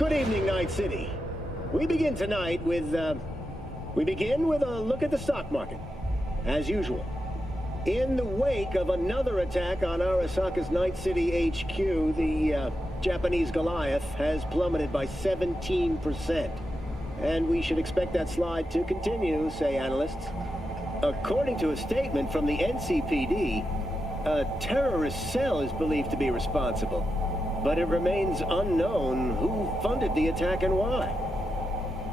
Good evening, Night City. We begin tonight with, a look at the stock market, as usual. In the wake of another attack on Arasaka's Night City HQ, the Japanese Goliath has plummeted by 17%. And we should expect that slide to continue, say analysts. According to a statement from the NCPD, a terrorist cell is believed to be responsible. But it remains unknown who funded the attack and why.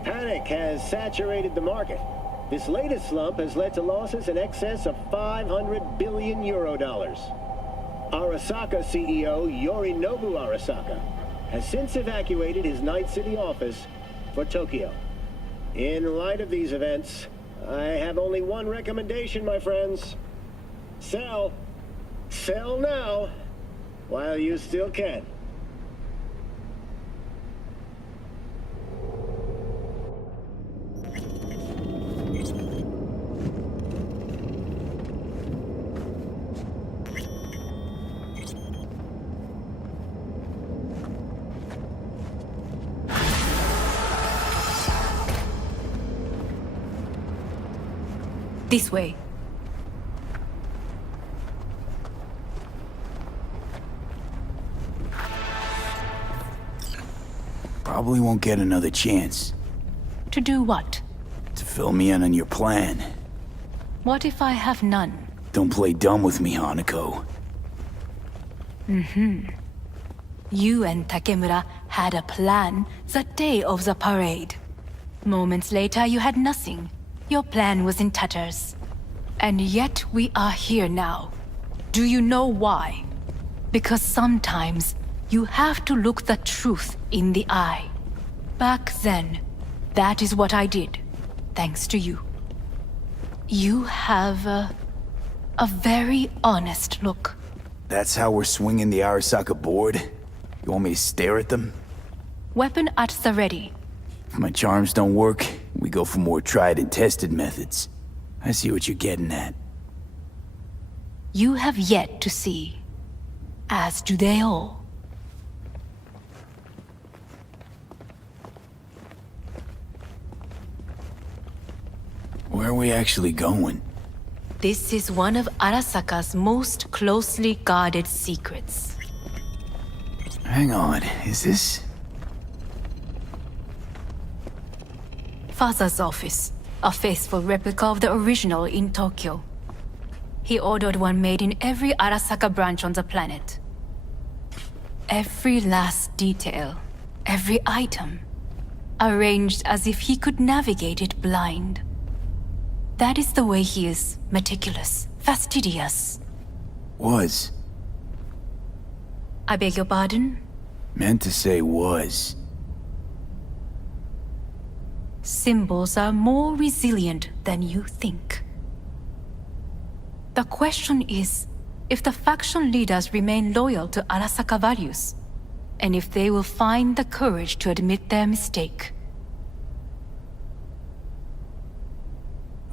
Panic has saturated the market. This latest slump has led to losses in excess of 500 billion euro dollars. Arasaka CEO Yorinobu Arasaka has since evacuated his Night City office for Tokyo. In light of these events, I have only one recommendation, my friends. Sell. Sell now, while you still can. This way. Probably won't get another chance. To do what? To fill me in on your plan. What if I have none? Don't play dumb with me, Hanako. You and Takemura had a plan the day of the parade. Moments later, you had nothing. Your plan was in tatters. And yet we are here now. Do you know why? Because sometimes you have to look the truth in the eye. Back then, that is what I did, thanks to you. You have a very honest look. That's how we're swinging the Arasaka board? You want me to stare at them? Weapon at the ready. If my charms don't work, we go for more tried and tested methods. I see what you're getting at. You have yet to see. As do they all. Where are we actually going? This is one of Arasaka's most closely guarded secrets. Hang on, is this... Father's office. A faithful replica of the original in Tokyo. He ordered one made in every Arasaka branch on the planet. Every last detail, every item, arranged as if he could navigate it blind. That is the way he is, meticulous, fastidious. Was. I beg your pardon? Meant to say was. Symbols are more resilient than you think. The question is, if the faction leaders remain loyal to Arasaka values, and if they will find the courage to admit their mistake.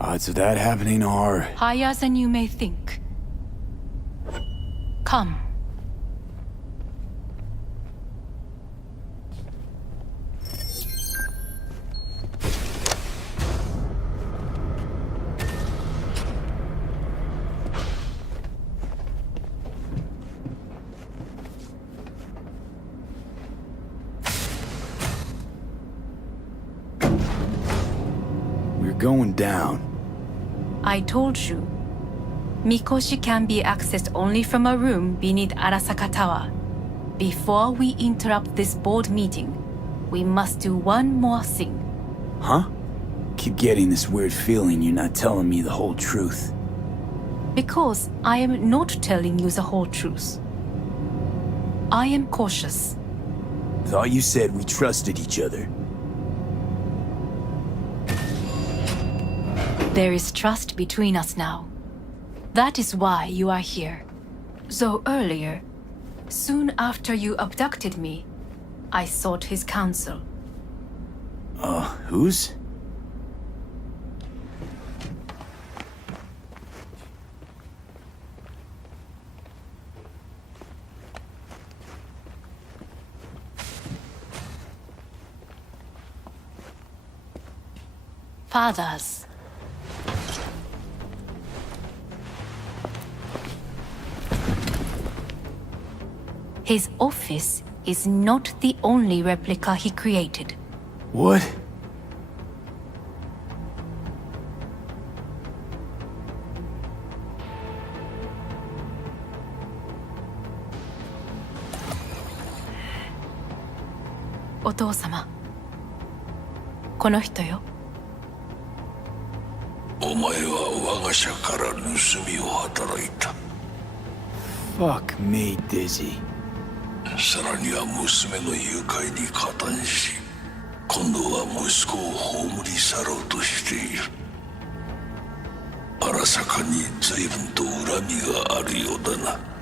Odds of that happening are... higher than you may think. Come. Going down. I told you. Mikoshi can be accessed only from a room beneath Arasaka Tower. Before we interrupt this board meeting, we must do one more thing. Huh? Keep getting this weird feeling you're not telling me the whole truth. Because I am not telling you the whole truth. I am cautious. Thought you said we trusted each other. There is trust between us now. That is why you are here. So earlier, soon after you abducted me, I sought his counsel. Whose? father's. His office is not the only replica he created. What? Otou-sama. この人よ。お前は我が社から盗みを働いた。Fuck me, Dizzy. さらには娘の誘拐に加担し、今度は息子を葬り去ろうとしている。荒坂に随分と恨みがあるようだな。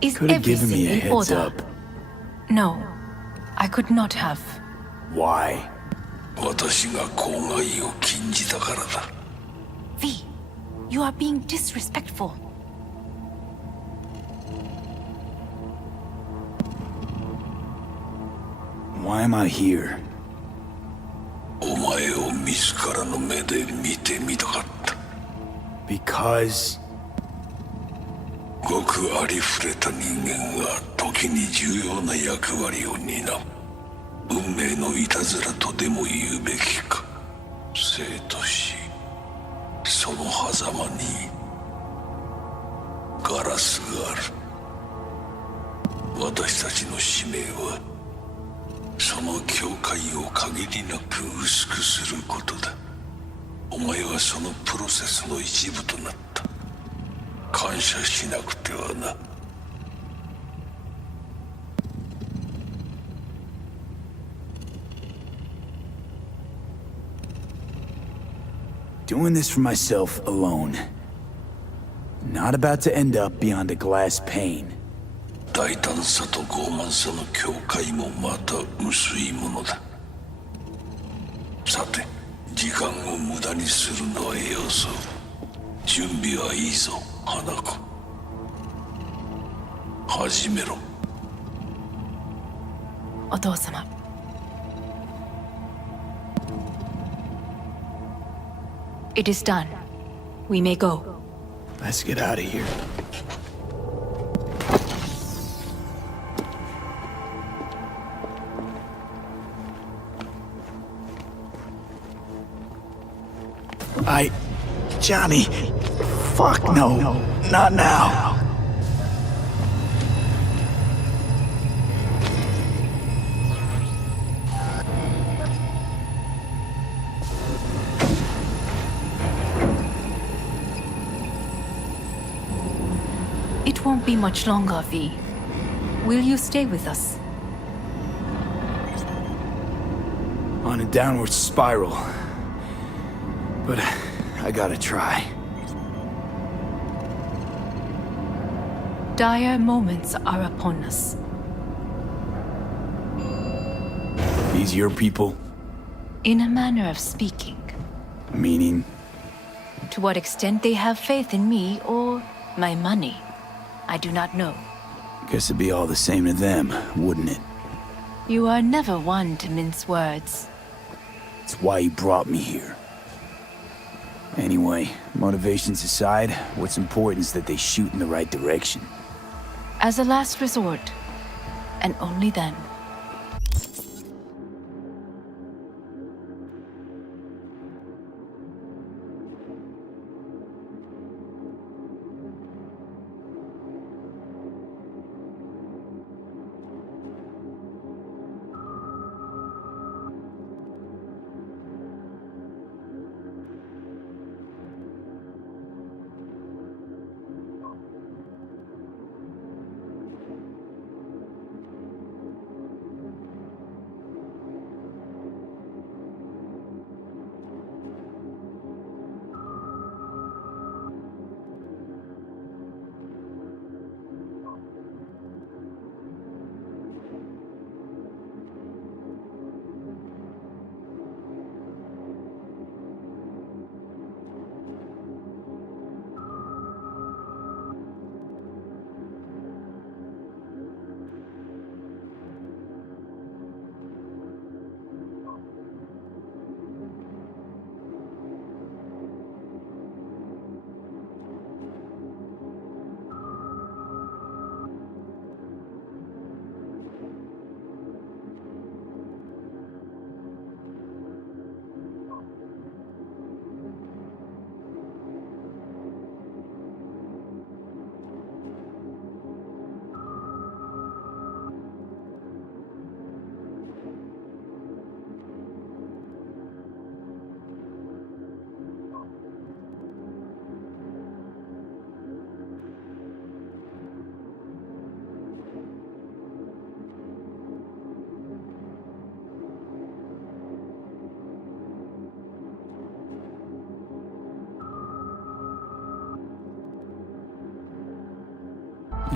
Is Could have given me a everything in heads order? up. No, I could not have. Why? 私が公害を禁じたからだ。 V, you are being disrespectful. Why am I here? お前を自らの目で見てみたかった。 Because... ごくありふれた人間が時に重要な役割を担う。運命のいたずらとでも言うべきか。生と死、その狭間にガラスがある。私たちの使命はその境界を限りなく薄くすることだ。お前はそのプロセスの一部となった。感謝しなくてはな。Doing this for myself alone. Not about to end up beyond a glass pane. 大胆さと傲慢さの境界もまた薄いものだ。さて、時間を無駄にするのはよそう。準備はいいぞ、花子。始めろ。お父様。It is done. We may go. Let's get out of here. Johnny. Fuck no. Not now. It won't be much longer, V. Will you stay with us? On a downward spiral. But I gotta try. Dire moments are upon us. These your people? In a manner of speaking. Meaning? To what extent they have faith in me or my money, I do not know. Guess it'd be all the same to them, wouldn't it? You are never one to mince words. It's why you brought me here. Anyway, motivations aside, what's important is that they shoot in the right direction. As a last resort, and only then.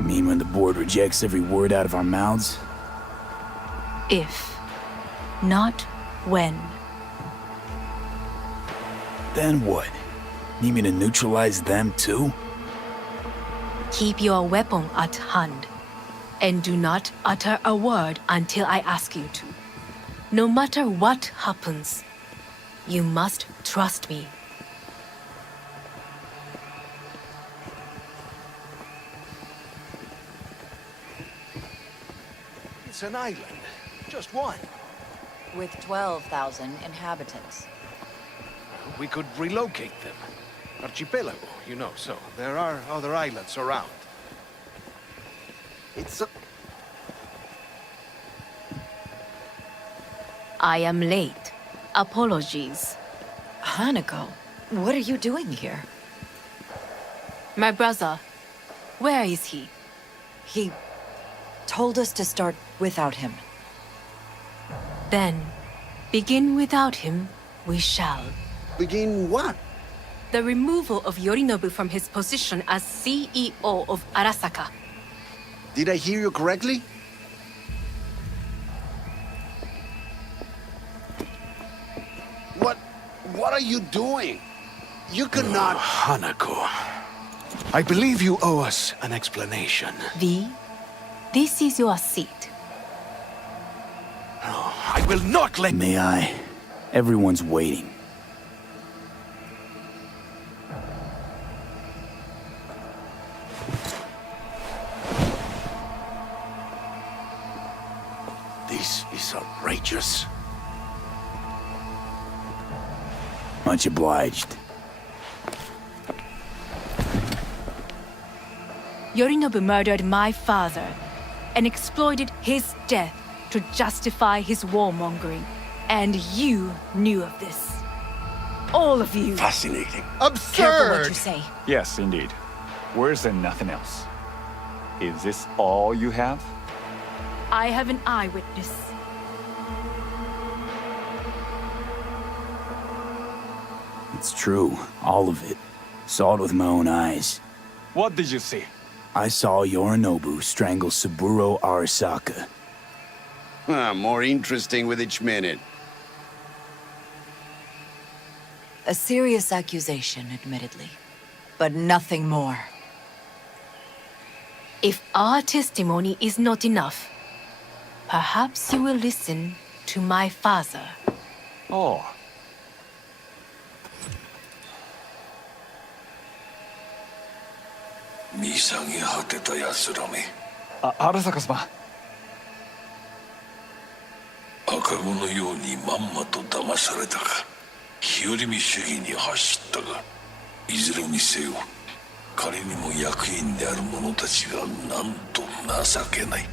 mean when the board rejects every word out of our mouths? If, not when. Then what? Need me to neutralize them too? Keep your weapon at hand, and do not utter a word until I ask you to. No matter what happens, you must trust me. It's an island. Just one. With 12,000 inhabitants. We could relocate them. Archipelago, you know, so there are other islands around. It's a... I am late. Apologies. Hanako, what are you doing here? My brother, where is he? He told us to start without him. Then, begin without him, we shall. Begin what? The removal of Yorinobu from his position as CEO of Arasaka. Did I hear you correctly? What are you doing? You cannot... Hanako. I believe you owe us an explanation. V, this is your seat. No, I will not let... May I? Everyone's waiting. This is outrageous. Much obliged. Yorinobu murdered my father and exploited his death to justify his warmongering. And you knew of this. All of you. Fascinating. Careful what you say. Yes, indeed. Where's there nothing else? Is this all you have? I have an eyewitness. It's true, all of it. Saw it with my own eyes. What did you see? I saw Yorinobu strangle Saburo Arasaka. More interesting with each minute. A serious accusation, admittedly. But nothing more. If our testimony is not enough, perhaps you will listen to my father. Oh. Arasaka様。赤子のようにまんまと騙されたか、日和見主義に走ったが、いずれにせよ彼にも役員である者たちがなんと情けない。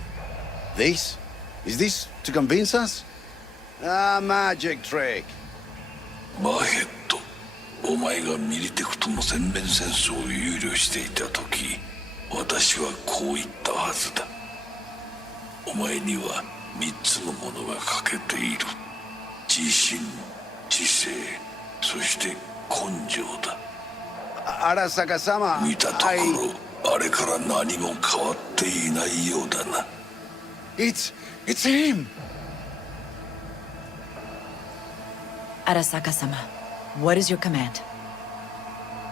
This? Is this to convince us? Magic trick. バーヘッド、お前がミリテクとの全面戦争を憂慮していた時、私はこう言ったはずだ。お前には3つのものが欠けている。自信、知性、そして根性だ。Arasaka-sama, 見たところ、あれから何も変わっていないようだな。It's him! Arasaka-sama, what is your command?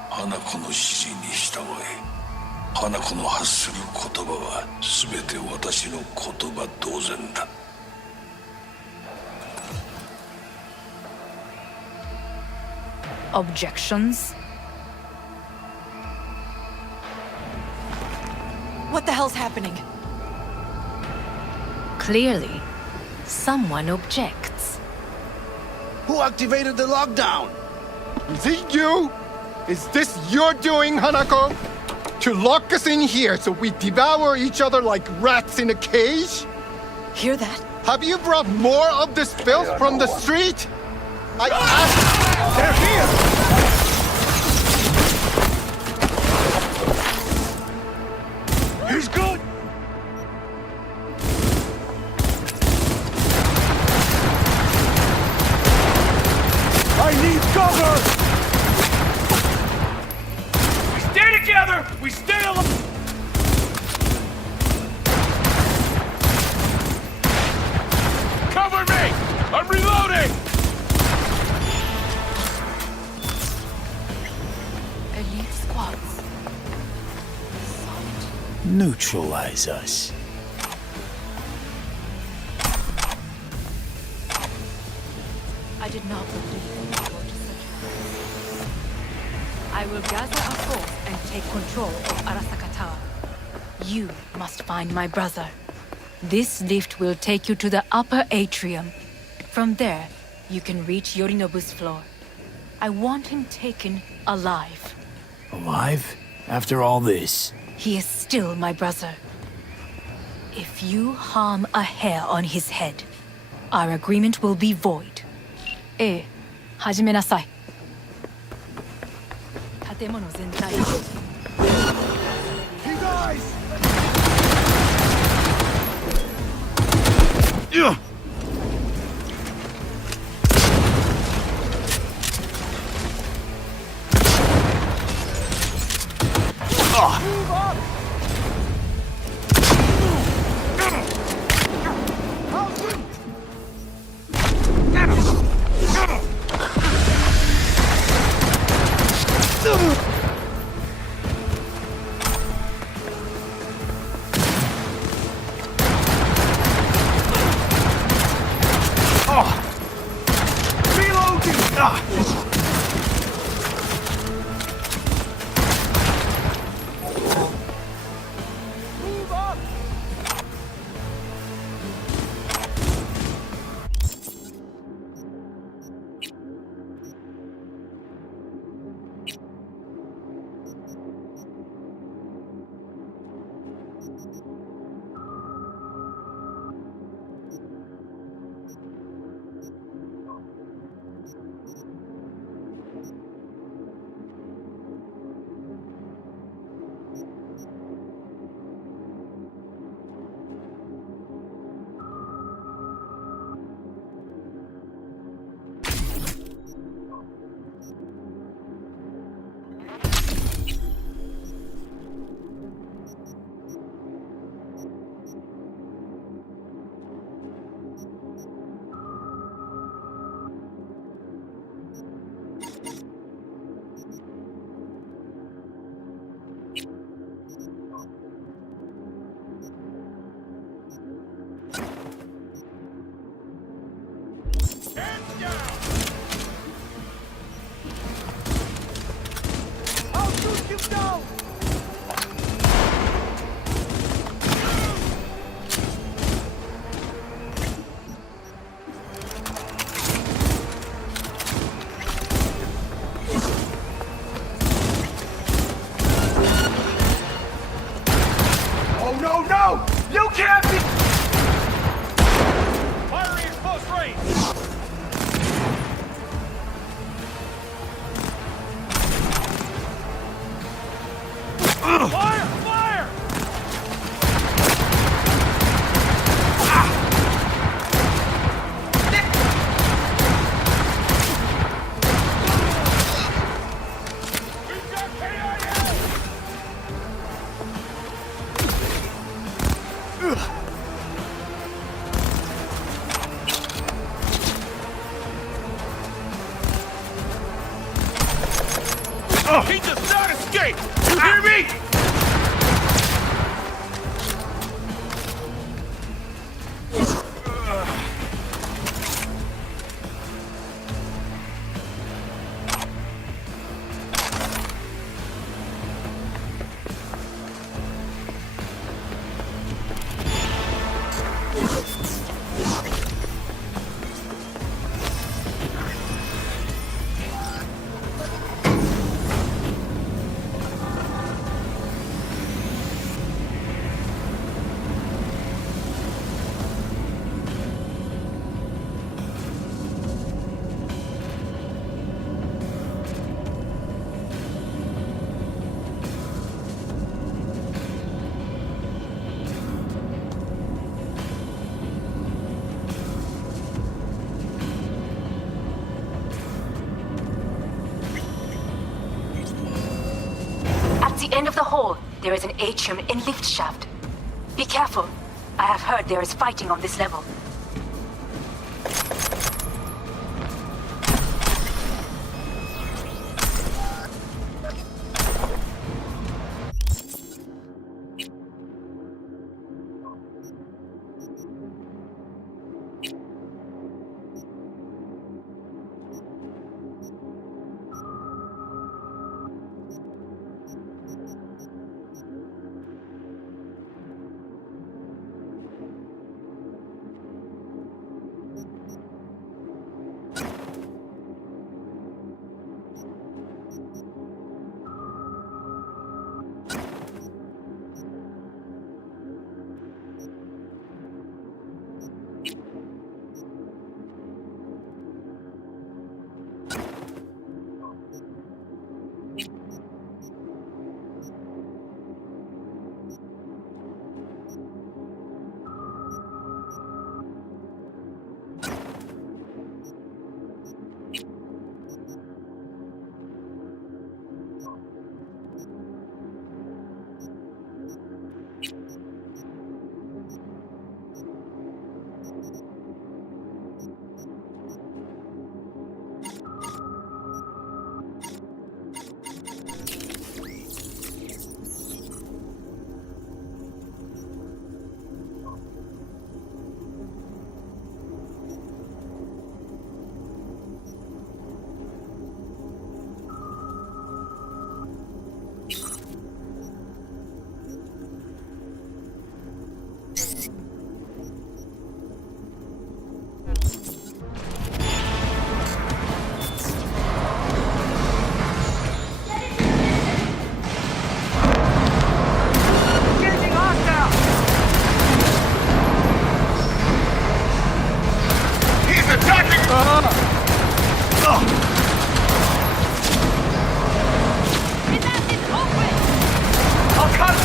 花子の指示に従え。花子の発する言葉は全て私の言葉同然だ。Objections? What the hell's happening? Clearly, someone objects. Who activated the lockdown? Is it you? Is this your doing, Hanako? To lock us in here so we devour each other like rats in a cage? Hear that? Have you brought more of this filth from the street? I asked... They're here! He's good! I need cover! We stay together! We stay alive! Elite squads. Neutralize us. I did not believe we would go to such lengths. I will gather a force and take control of Arasaka Tower. You must find my brother. This lift will take you to the upper atrium. From there, you can reach Yorinobu's floor. I want him taken alive. Alive? After all this? He is still my brother. If you harm a hair on his head, our agreement will be void. ええ、始めなさい。建物全体。He dies! He does not escape! You hear me? At the end of the hall, there is an atrium in lift shaft. Be careful. I have heard there is fighting on this level. I'll cut it!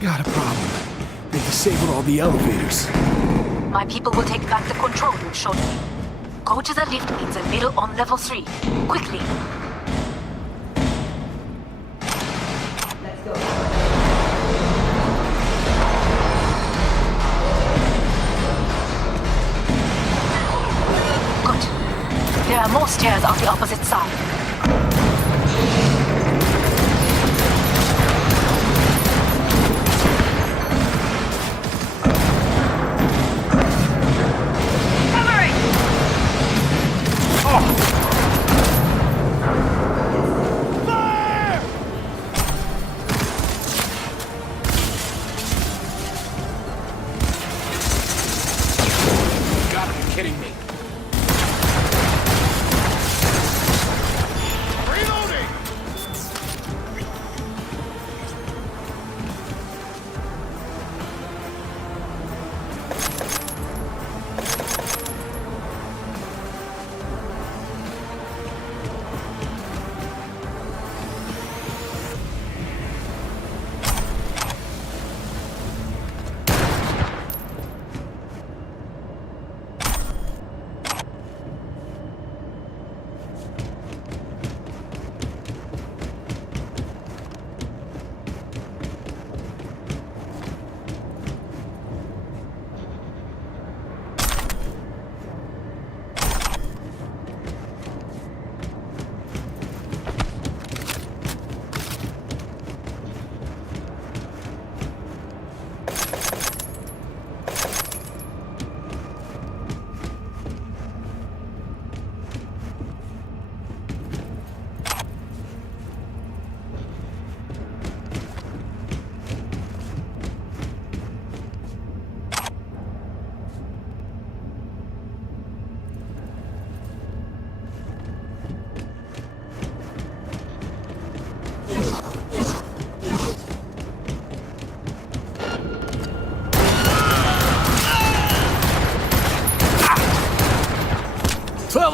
Got a problem. They disabled all the elevators. My people will take back the control room shortly. Go to the lift in the middle on level 3. Quickly. Good. There are more stairs on the opposite side. Gotta be kidding me.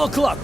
O'clock.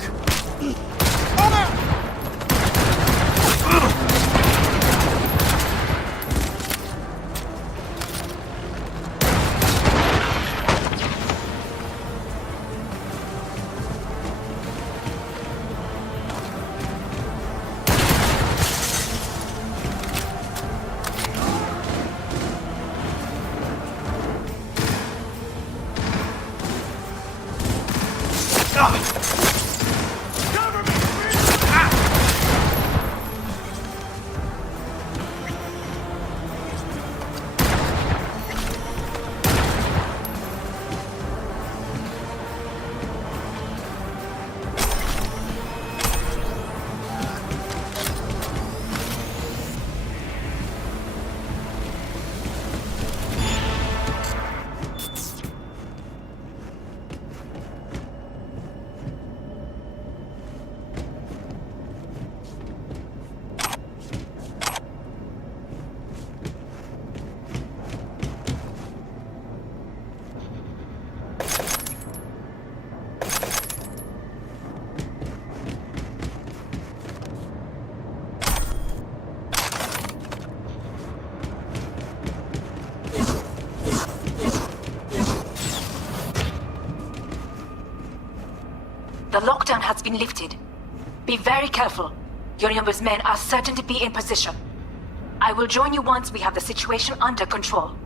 The lockdown has been lifted. Be very careful. Yorinobu's men are certain to be in position. I will join you once we have the situation under control.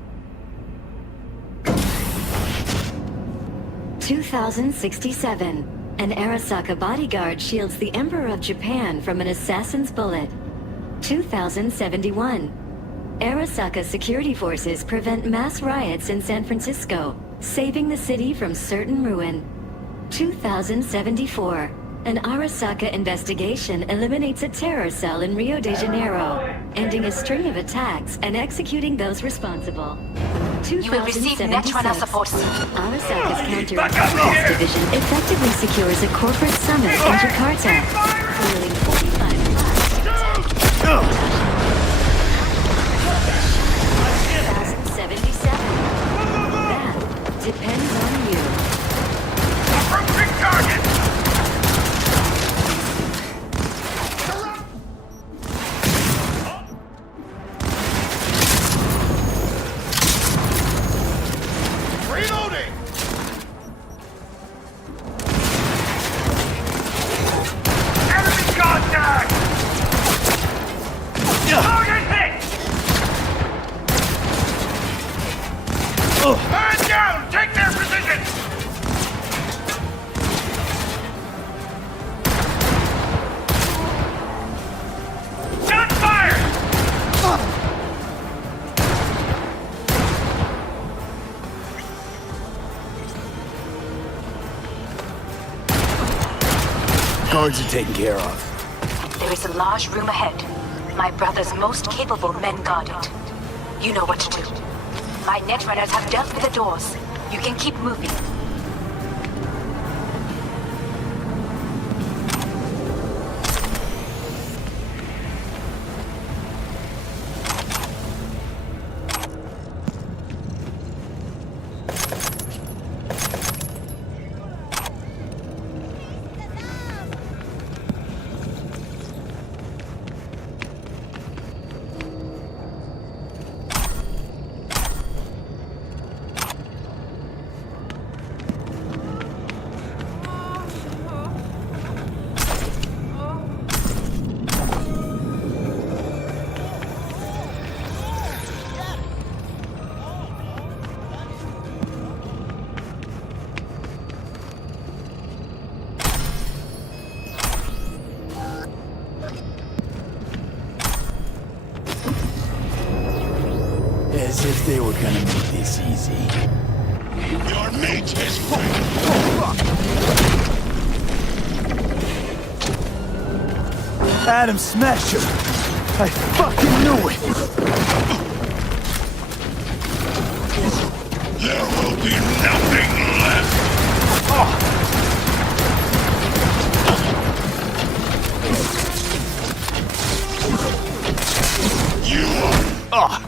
2067. An Arasaka bodyguard shields the Emperor of Japan from an assassin's bullet. 2071. Arasaka security forces prevent mass riots in San Francisco, saving the city from certain ruin. 2074. An Arasaka investigation eliminates a terror cell in Rio de Janeiro, ending a string of attacks and executing those responsible. You will receive Netrunner support soon. Arasaka's counter-intelligence division effectively secures a corporate summit in Jakarta, clearing 45 lives. 2077. That depends on you. Approaching target! Reloading! Enemy contact! Target hit! Man down! Take their position! Shot fired! Guards are taken care of. There is a large room ahead. My brother's most capable men guard it. You know what to do. My Netrunners have dealt with the doors. You can keep moving. As if they were gonna make this easy. Your mate is Adam, smash him! I fucking knew it! There will be nothing left! You are...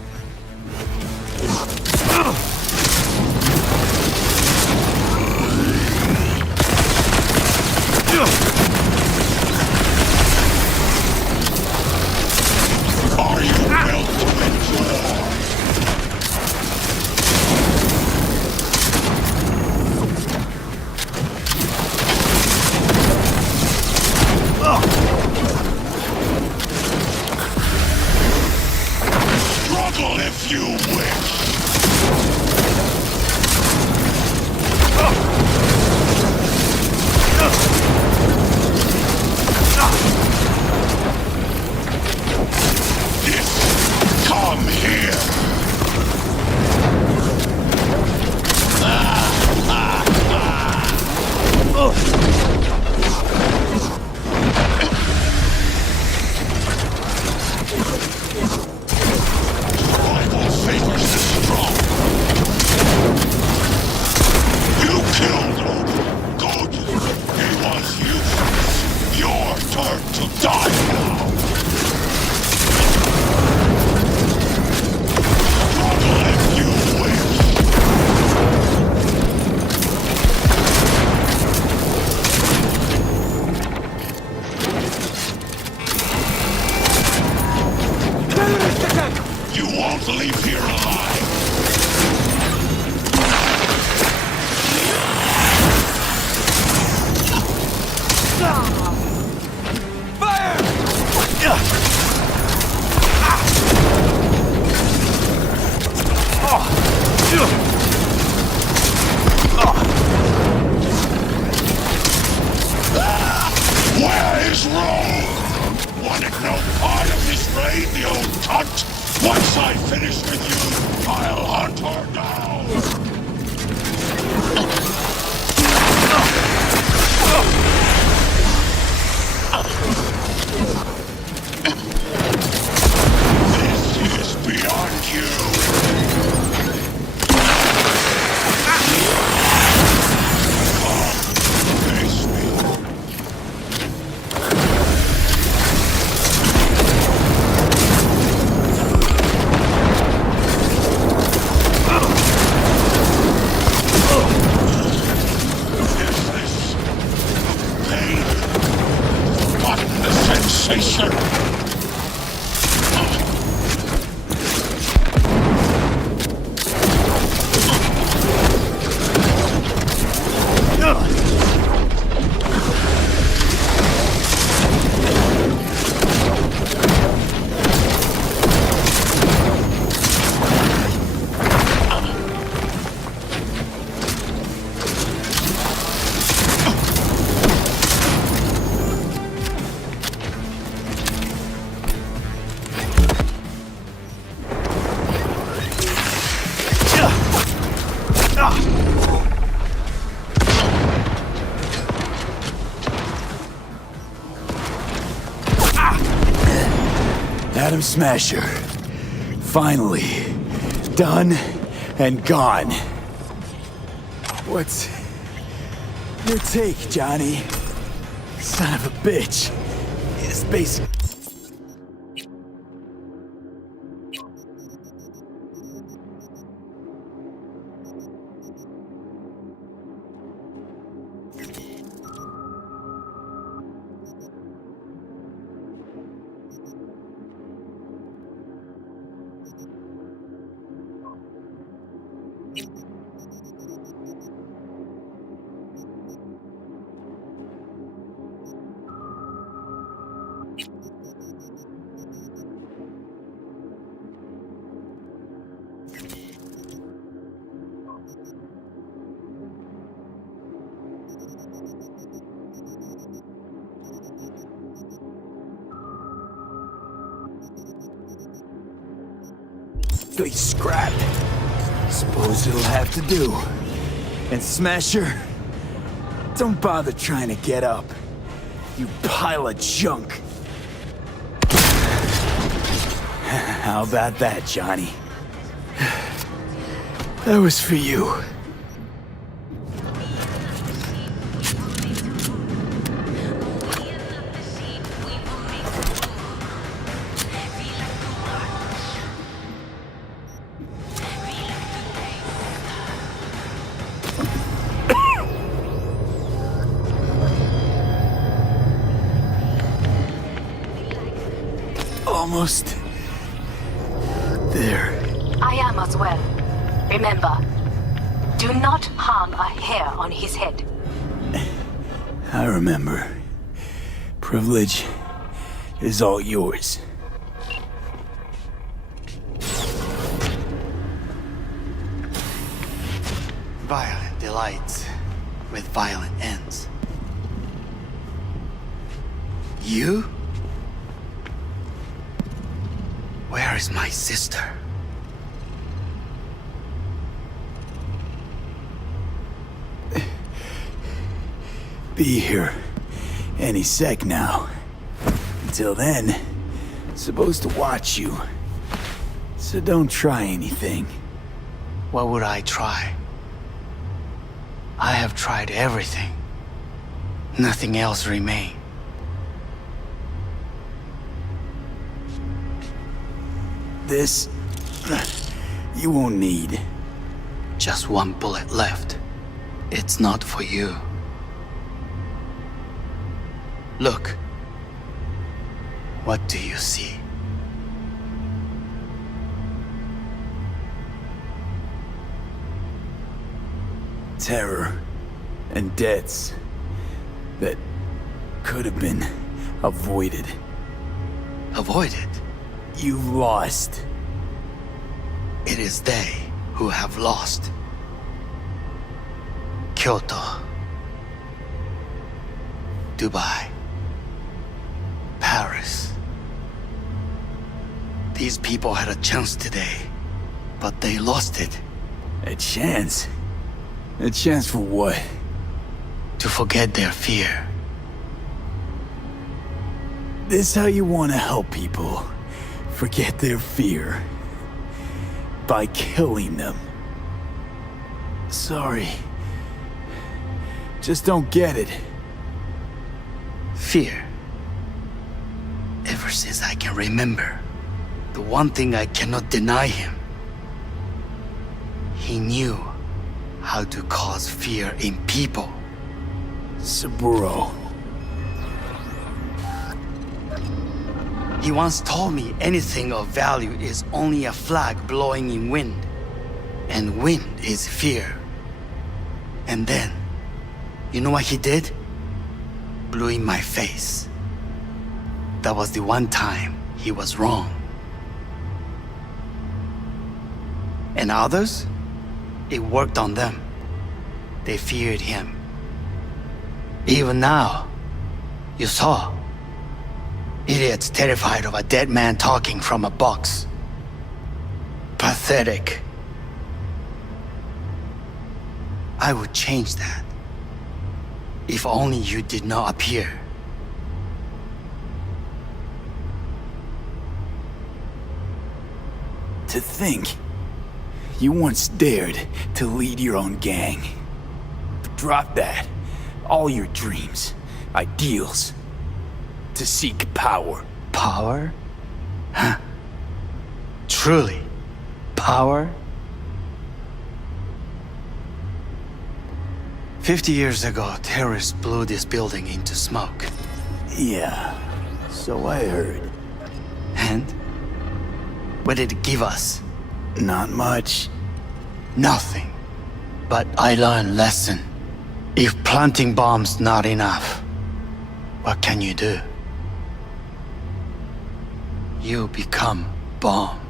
Are you built to endure? Struggle if you wish. Come here! Survival favors the strong. You killed Good. He was useless. Your turn to die now. Struggle if you wish. You won't leave here alive. no part of this raid, the old cunt! Once I finish with you, I'll hunt her down! This is beyond you! Atom Smasher. Finally. Done and gone. What's your take, Johnny? Son of a bitch. It's basic. He's scrapped. Suppose it'll have to do. And Smasher, don't bother trying to get up. You pile of junk. How about that, Johnny? That was for you. Almost there. I am as well. Remember, do not harm a hair on his head. I remember. Privilege is all yours. Violent delights with violent ends. You? Where is my sister? Be here any sec now. Until then, supposed to watch you. So don't try anything. What would I try? I have tried everything. Nothing else remains. This, you won't need. Just one bullet left. It's not for you. Look. What do you see? Terror and deaths that could have been avoided. Avoided? You've lost. It is they who have lost. Kyoto. Dubai. Paris. These people had a chance today, but they lost it. A chance? A chance for what? To forget their fear. This how you want to help people forget their fear? By killing them. Sorry. Just don't get it. Fear. Ever since I can remember, the one thing I cannot deny him. He knew how to cause fear in people. Saburo. He once told me anything of value is only a flag blowing in wind. And wind is fear. And then, you know what he did? Blew in my face. That was the one time he was wrong. And others? It worked on them. They feared him. Even now, you saw. Idiots terrified of a dead man talking from a box. Pathetic. I would change that. If only you did not appear. To think, you once dared to lead your own gang. But drop that. All your dreams, ideals. To seek power. Power? Huh. Truly, power? 50 years ago, terrorists blew this building into smoke. Yeah, so I heard. And? What did it give us? Not much. Nothing. But I learned lesson. If planting bombs not enough, what can you do? You become bomb.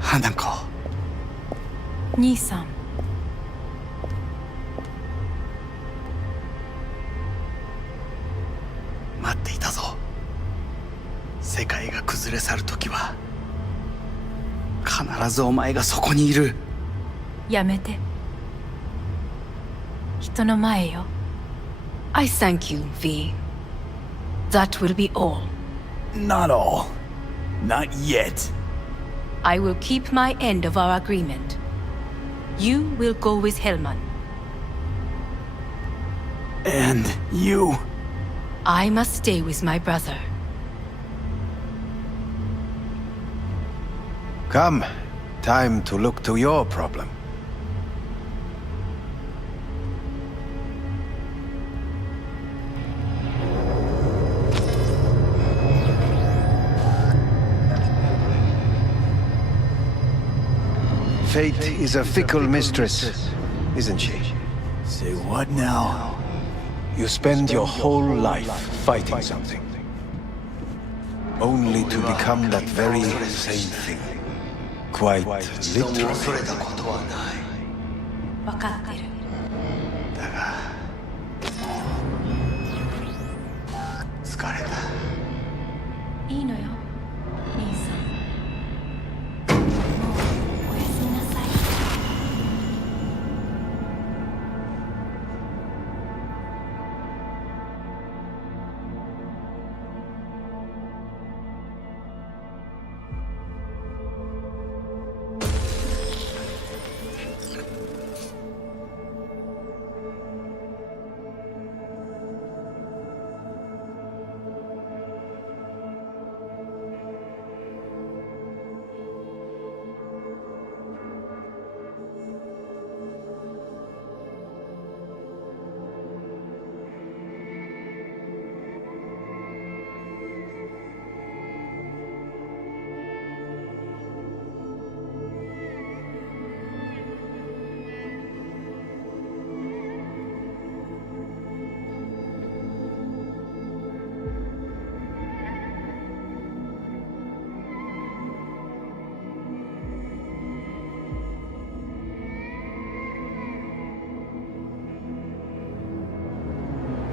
Hanako. 兄さん。待っていたぞ。世界が崩れ去る時は必ずお前がそこにいる。やめて。人の前よ。I thank you, V. That will be all. Not all. Not yet. I will keep my end of our agreement. You will go with Hellman. And you? I must stay with my brother. Come. Time to look to your problem. Fate is a fickle mistress, isn't she? Say what now? You spend your whole life fighting something, only to become that very same thing. Quite literally. 分かってる。疲れた。いいのよ、兄さん。もうおやすみなさい。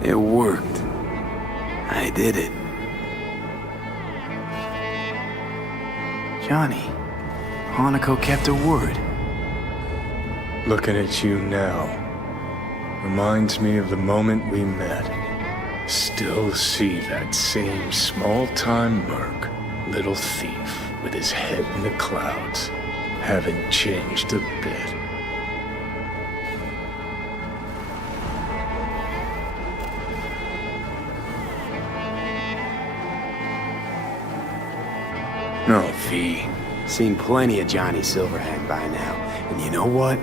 It worked. I did it. Johnny, Hanako kept her word. Looking at you now reminds me of the moment we met. Still see that same small-time merc, little thief with his head in the clouds. Haven't changed a bit. No, V. Seen plenty of Johnny Silverhand by now. And you know what?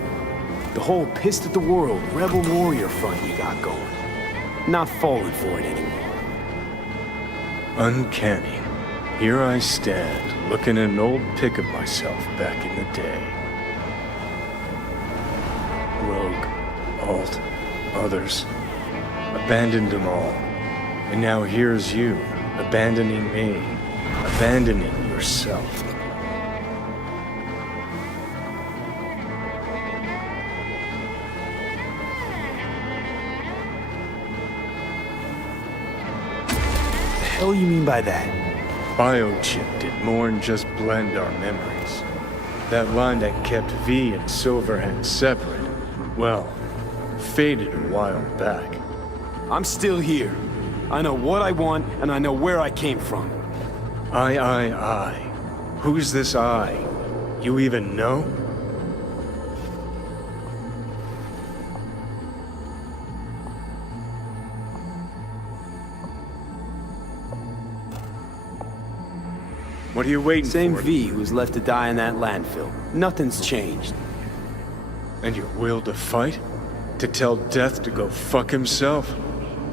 The whole pissed at the world, rebel warrior front you got going. Not falling for it anymore. Uncanny. Here I stand, looking at an old pic of myself back in the day. Rogue, Alt, others. Abandoned them all. And now here's you, abandoning me. Abandoning yourself. The hell you mean by that? Biochip did more than just blend our memories. That line that kept V and Silverhand separate, well, faded a while back. I'm still here. I know what I want, and I know where I came from. I. Who's this I? You even know? What are you waiting for? Same V who was left to die in that landfill. Nothing's changed. And your will to fight? To tell Death to go fuck himself?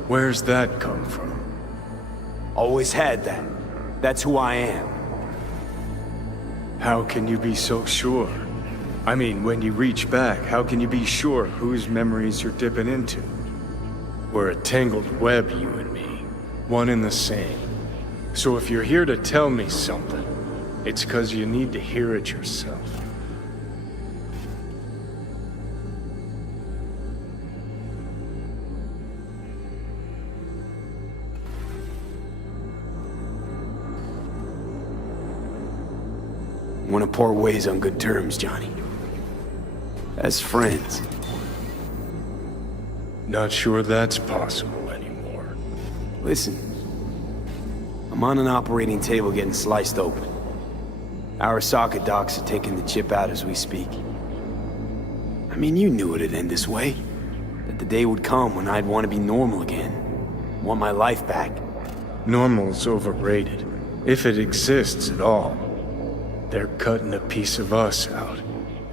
Where's that come from? Always had that. That's who I am. How can you be so sure? I mean, when you reach back, how can you be sure whose memories you're dipping into? We're a tangled web, you and me. One and the same. So if you're here to tell me something, it's 'cause you need to hear it yourself. Want to part ways on good terms, Johnny. As friends. Not sure that's possible anymore. Listen. I'm on an operating table getting sliced open. Arasaka docs are taking the chip out as we speak. I mean, you knew it'd end this way. That the day would come when I'd want to be normal again. Want my life back. Normal's overrated. If it exists at all. They're cutting a piece of us out,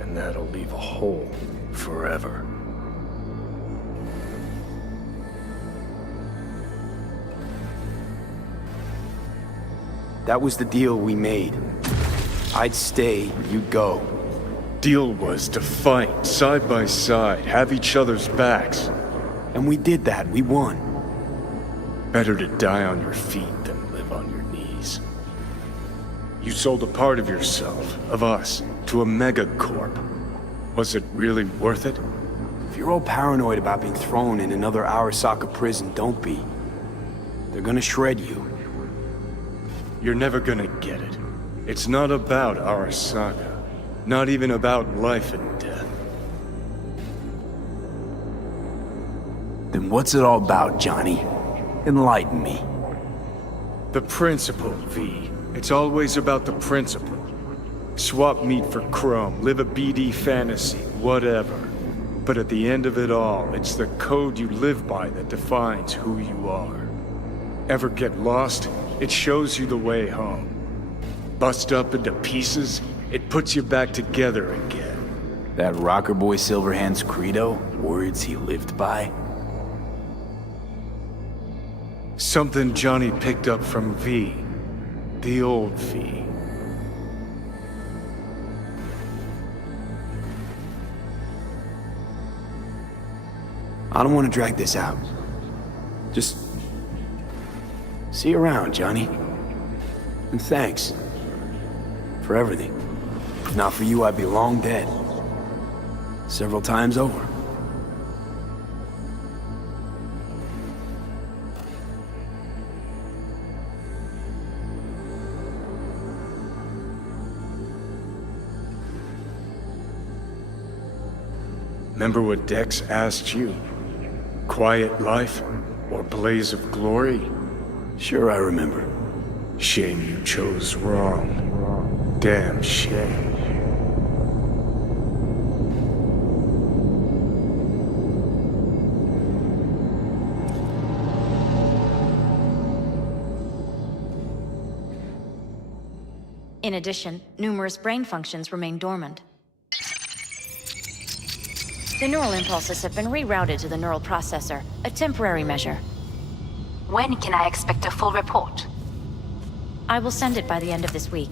and that'll leave a hole forever. That was the deal we made. I'd stay, you'd go. Deal was to fight, side by side, have each other's backs. And we did that, we won. Better to die on your feet than live on your knees. You sold a part of yourself, of us, to a megacorp. Was it really worth it? If you're all paranoid about being thrown in another Arasaka prison, don't be. They're gonna shred you. You're never gonna get it. It's not about Arasaka. Not even about life and death. Then what's it all about, Johnny? Enlighten me. The principle, V. It's always about the principle. Swap meat for chrome, live a BD fantasy, whatever. But at the end of it all, it's the code you live by that defines who you are. Ever get lost? It shows you the way home. Bust up into pieces, it puts you back together again. That rocker boy Silverhand's credo? Words he lived by? Something Johnny picked up from V. The old V. I don't want to drag this out. Just... see you around, Johnny. And thanks. For everything. If not for you, I'd be long dead. Several times over. Remember what Dex asked you? Quiet life or blaze of glory? Sure, I remember. Shame you chose wrong. Damn shame. In addition, numerous brain functions remain dormant. The neural impulses have been rerouted to the neural processor, a temporary measure. When can I expect a full report? I will send it by the end of this week.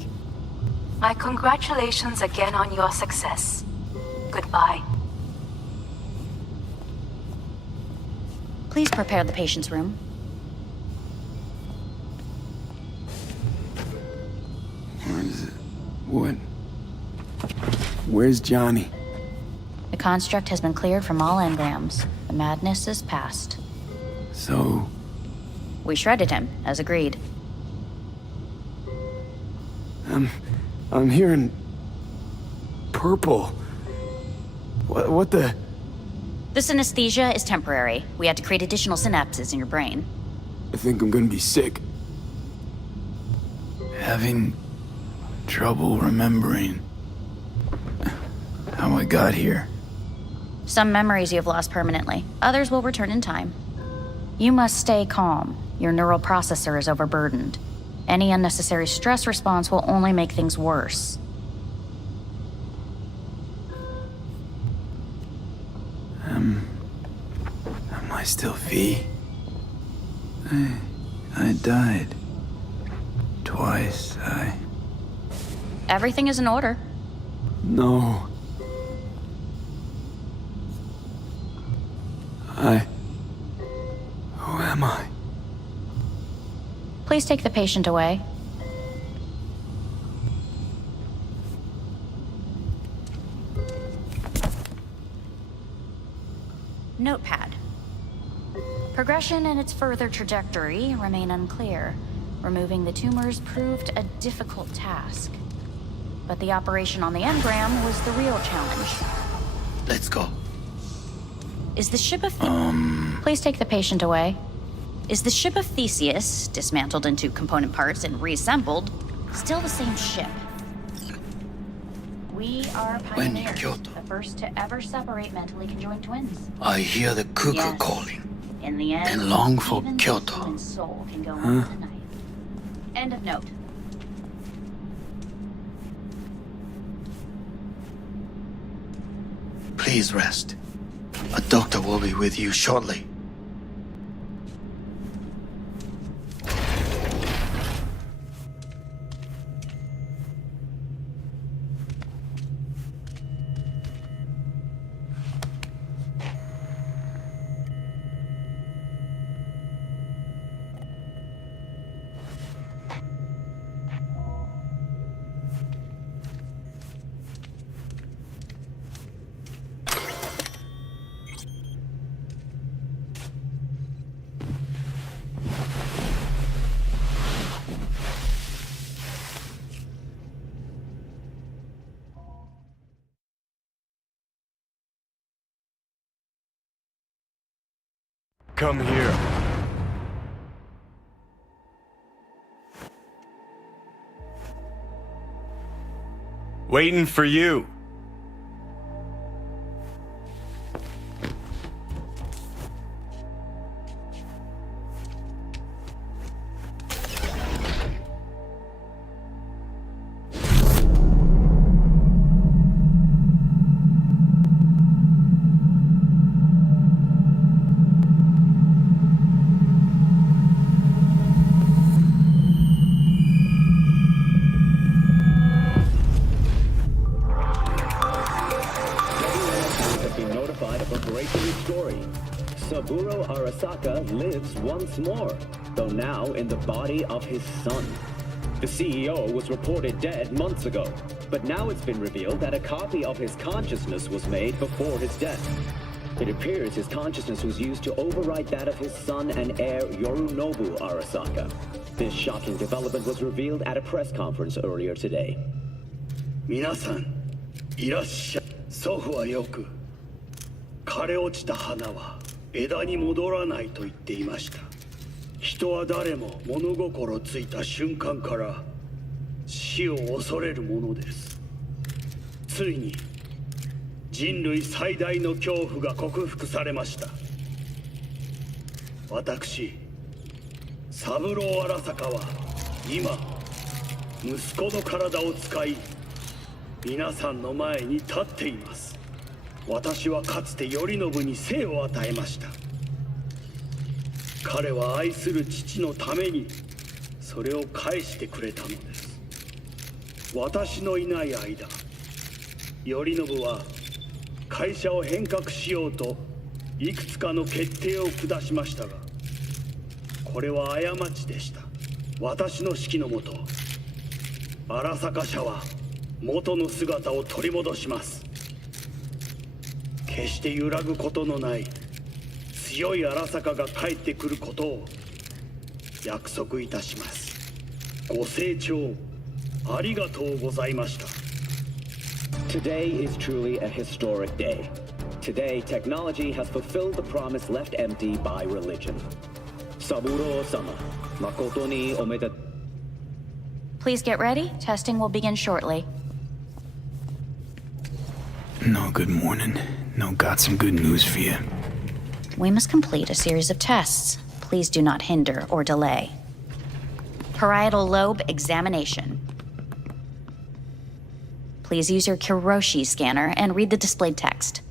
My congratulations again on your success. Goodbye. Please prepare the patient's room. Where is it? What? Where's Johnny? The construct has been cleared from all engrams. The madness is past. So... We shredded him, as agreed. I'm hearing... purple. What the... The synesthesia is temporary. We had to create additional synapses in your brain. I think I'm gonna be sick. Having trouble remembering how I got here. Some memories you have lost permanently. Others will return in time. You must stay calm. Your neural processor is overburdened. Any unnecessary stress response will only make things worse. Am I still V? I died. Twice, Everything is in order. No. Who am I? Please take the patient away. Notepad. Progression and its further trajectory remain unclear. Removing the tumors proved a difficult task. But the operation on the engram was the real challenge. Let's go. Is the ship of... Please take the patient away. Is the ship of Theseus, dismantled into component parts and reassembled, still the same ship? We are When in pioneers, Kyoto, the first to ever separate mentally conjoined twins. I hear the cuckoo Yes. calling In the end, and long for even the Kyoto. human soul can go on tonight. End of note. Please rest. A doctor will be with you shortly. Come here. Waiting for you. Saburo Arasaka lives once more, though now in the body of his son. The CEO was reported dead months ago, but now it's been revealed that a copy of his consciousness was made before his death. It appears his consciousness was used to overwrite that of his son and heir Yorinobu Arasaka. This shocking development was revealed at a press conference earlier today. 皆さん、いらっしゃい。祖父はよく、枯れ落ちた花は枝に戻らないと言っていました。人は誰も物心ついた瞬間から死を恐れるものです。ついに人類最大の恐怖が克服されました。私三郎荒坂は今息子の体を使い皆さんの前に立っています。私はかつて頼信に生を与えました。彼は愛する父のためにそれを返してくれたのです。私のいない間、頼信は会社を変革しようといくつかの決定を下しましたが、これは過ちでした。私の指揮のもと、荒坂社は元の姿を取り戻します。決して揺らぐことのない強い荒坂が帰ってくることを約束いたします。ご清聴ありがとうございました。 Today is truly a historic day. Today, technology has fulfilled the promise left empty by religion. Saburo-sama, makoto ni omeda. Please get ready. Testing will begin shortly. No, good morning. No, got some good news for you. We must complete a series of tests. Please do not hinder or delay. Parietal lobe examination. Please use your Kiroshi scanner and read the displayed text.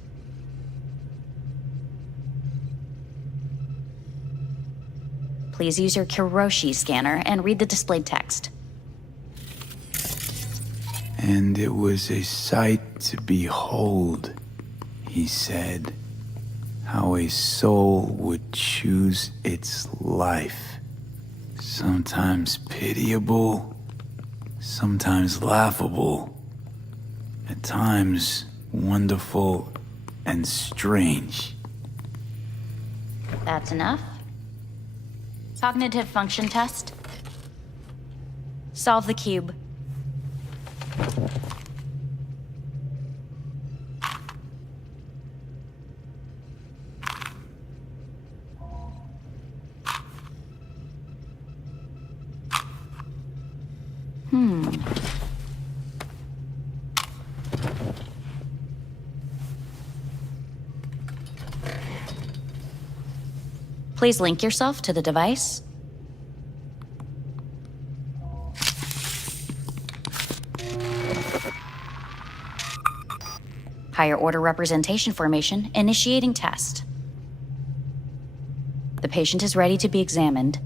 Please use your Kiroshi scanner and read the displayed text. And it was a sight to behold, he said, how a soul would choose its life. Sometimes pitiable, sometimes laughable, at times wonderful and strange. That's enough. Cognitive function test. Solve the cube. Please link yourself to the device. Higher order representation formation, initiating test. The patient is ready to be examined.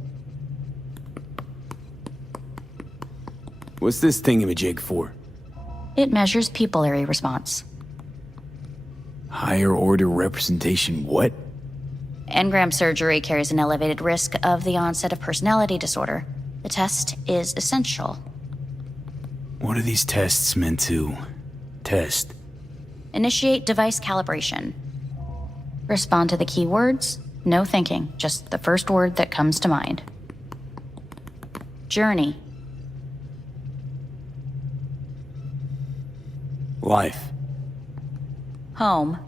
What's this thingamajig for? It measures pupillary response. Higher order representation what? Engram surgery carries an elevated risk of the onset of personality disorder. The test is essential. What are these tests meant to test? Initiate device calibration. Respond to the keywords. No thinking, just the first word that comes to mind. Journey. Life. Home.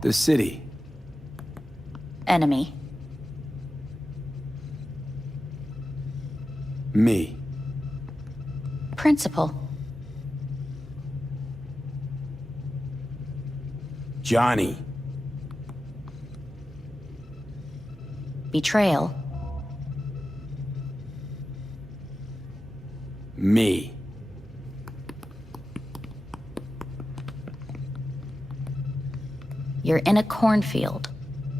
The city. Enemy. Me. Principal. Johnny. Betrayal. Me. You're in a cornfield.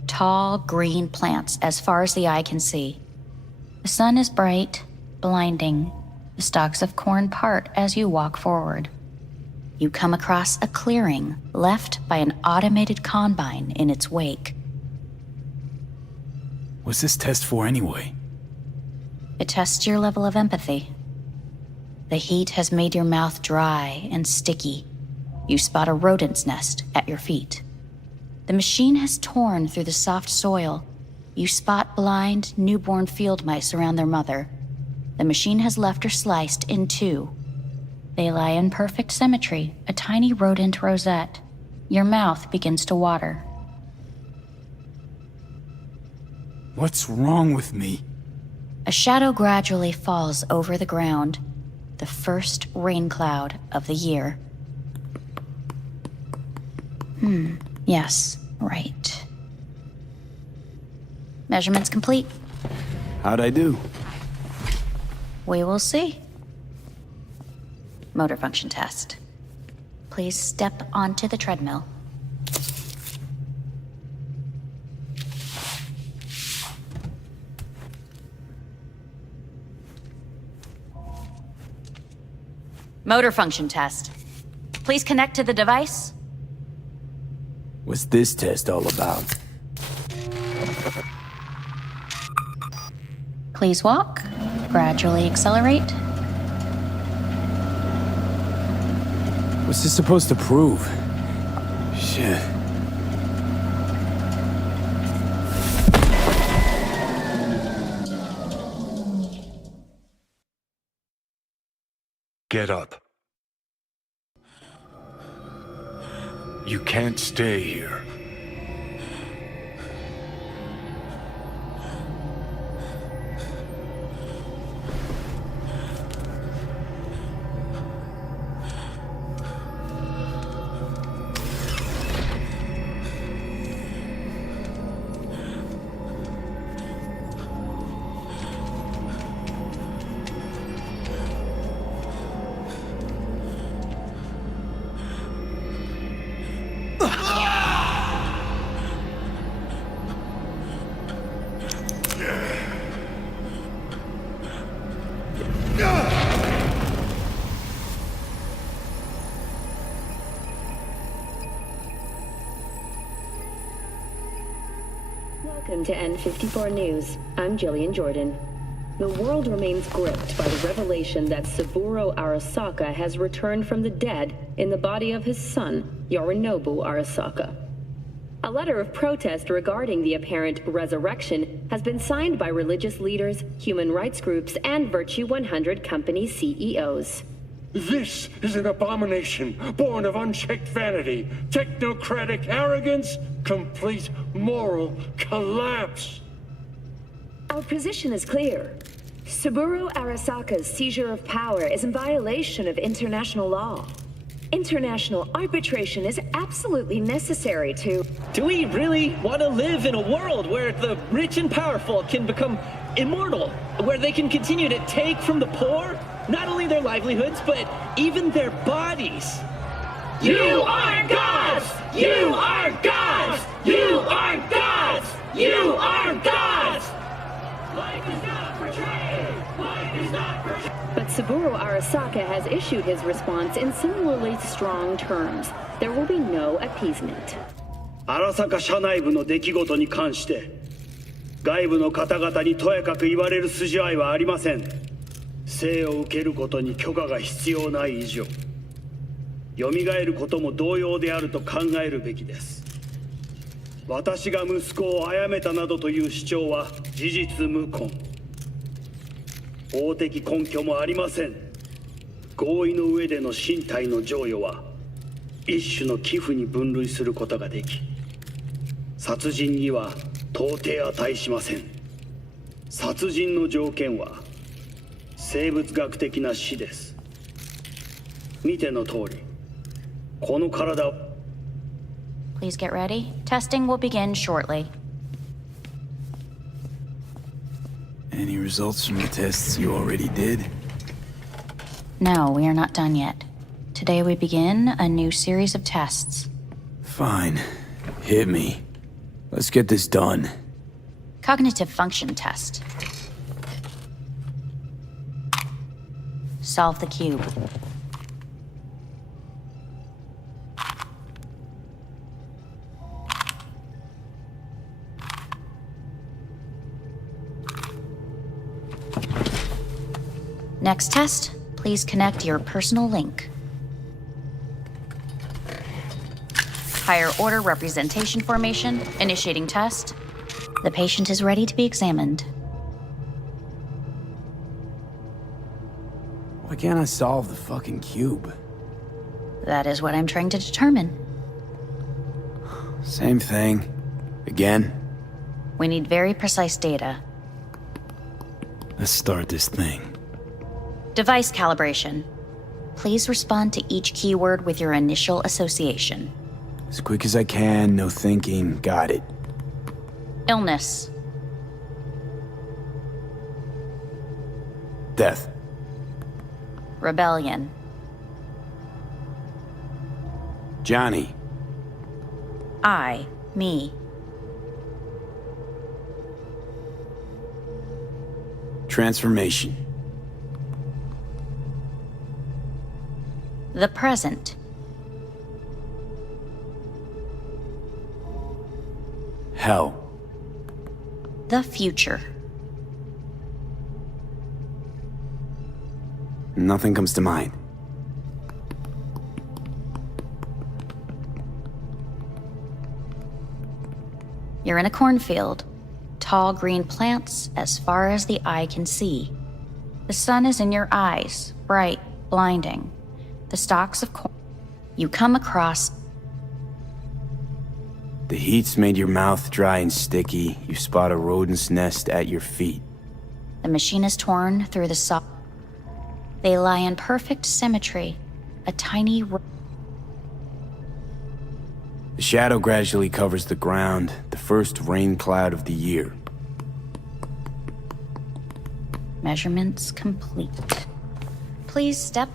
Tall, green plants as far as the eye can see. The sun is bright, blinding. The stalks of corn part as you walk forward. You come across a clearing left by an automated combine in its wake. What's this test for anyway? It tests your level of empathy. The heat has made your mouth dry and sticky. You spot a rodent's nest at your feet. The machine has torn through the soft soil. You spot blind, newborn field mice around their mother. The machine has left her sliced in two. They lie in perfect symmetry, a tiny rodent rosette. Your mouth begins to water. What's wrong with me? A shadow gradually falls over the ground, the first rain cloud of the year. Yes, right. Measurements complete. How'd I do? We will see. Motor function test. Please step onto the treadmill. Motor function test. Please connect to the device. What's this test all about? Please walk. Gradually accelerate. What's this supposed to prove? Shit. Get up. You can't stay here. Welcome to N54 News. I'm Jillian Jordan. The world remains gripped by the revelation that Saburo Arasaka has returned from the dead in the body of his son, Yorinobu Arasaka. A letter of protest regarding the apparent resurrection has been signed by religious leaders, human rights groups, and Virtue 100 company CEOs. This is an abomination born of unchecked vanity, technocratic arrogance, complete moral collapse. Our position is clear. Saburo Arasaka's seizure of power is in violation of international law. International arbitration is absolutely necessary to... Do we really want to live in a world where the rich and powerful can become immortal? Where they can continue to take from the poor? Not only their livelihoods, but even their bodies. You are gods! You are gods! You are gods! You are gods! Life is not portrayed! Life is not portrayed! But Saburo Arasaka has issued his response in similarly strong terms. There will be no appeasement. 荒坂社内部の出来事に関して外部の方々にとやかく言われる筋合いはありません。生を受けることに許可が必要ない以上、蘇ることも同様であると考えるべきです。私が息子を殺めたなどという主張は事実無根。法的根拠もありません。合意の上での身体の贈与は一種の寄付に分類することができ、殺人には到底値しません。殺人の条件は生物学的な死です。見ての通り、この体を。 Please get ready. Testing will begin shortly. Any results from the tests you already did? No, we are not done yet. Today we begin a new series of tests. Fine. Hit me. Let's get this done. Cognitive function test. Solve the cube. Next test, please connect your personal link. Higher order representation formation, initiating test. The patient is ready to be examined. Why can't I solve the fucking cube? That is what I'm trying to determine. Same thing. Again? We need very precise data. Let's start this thing. Device calibration. Please respond to each keyword with your initial association. As quick as I can, no thinking. Got it. Illness. Death. Rebellion. Johnny. Me. Transformation. The present. Hell. The future. Nothing comes to mind. You're in a cornfield. Tall green plants as far as the eye can see. The sun is in your eyes, bright, blinding. The stalks of corn. You come across. The heat's made your mouth dry and sticky. You spot a rodent's nest at your feet. The machine is torn through the soft. They lie in perfect symmetry. A tiny. The shadow gradually covers the ground, the first rain cloud of the year. Measurements complete. Please step.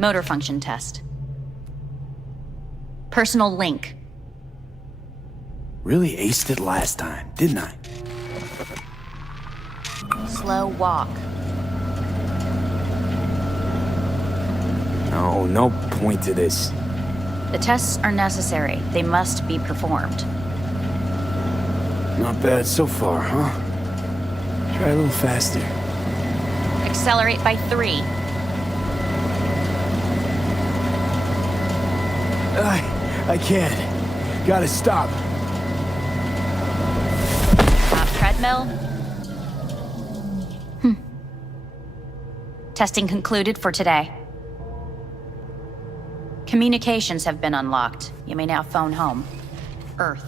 Motor function test. Personal link. Really aced it last time, didn't I? Slow walk. No point to this. The tests are necessary. They must be performed. Not bad so far, huh? Try a little faster. Accelerate by 3. I can't. Gotta stop. Stop treadmill. Testing concluded for today. Communications have been unlocked. You may now phone home. Earth.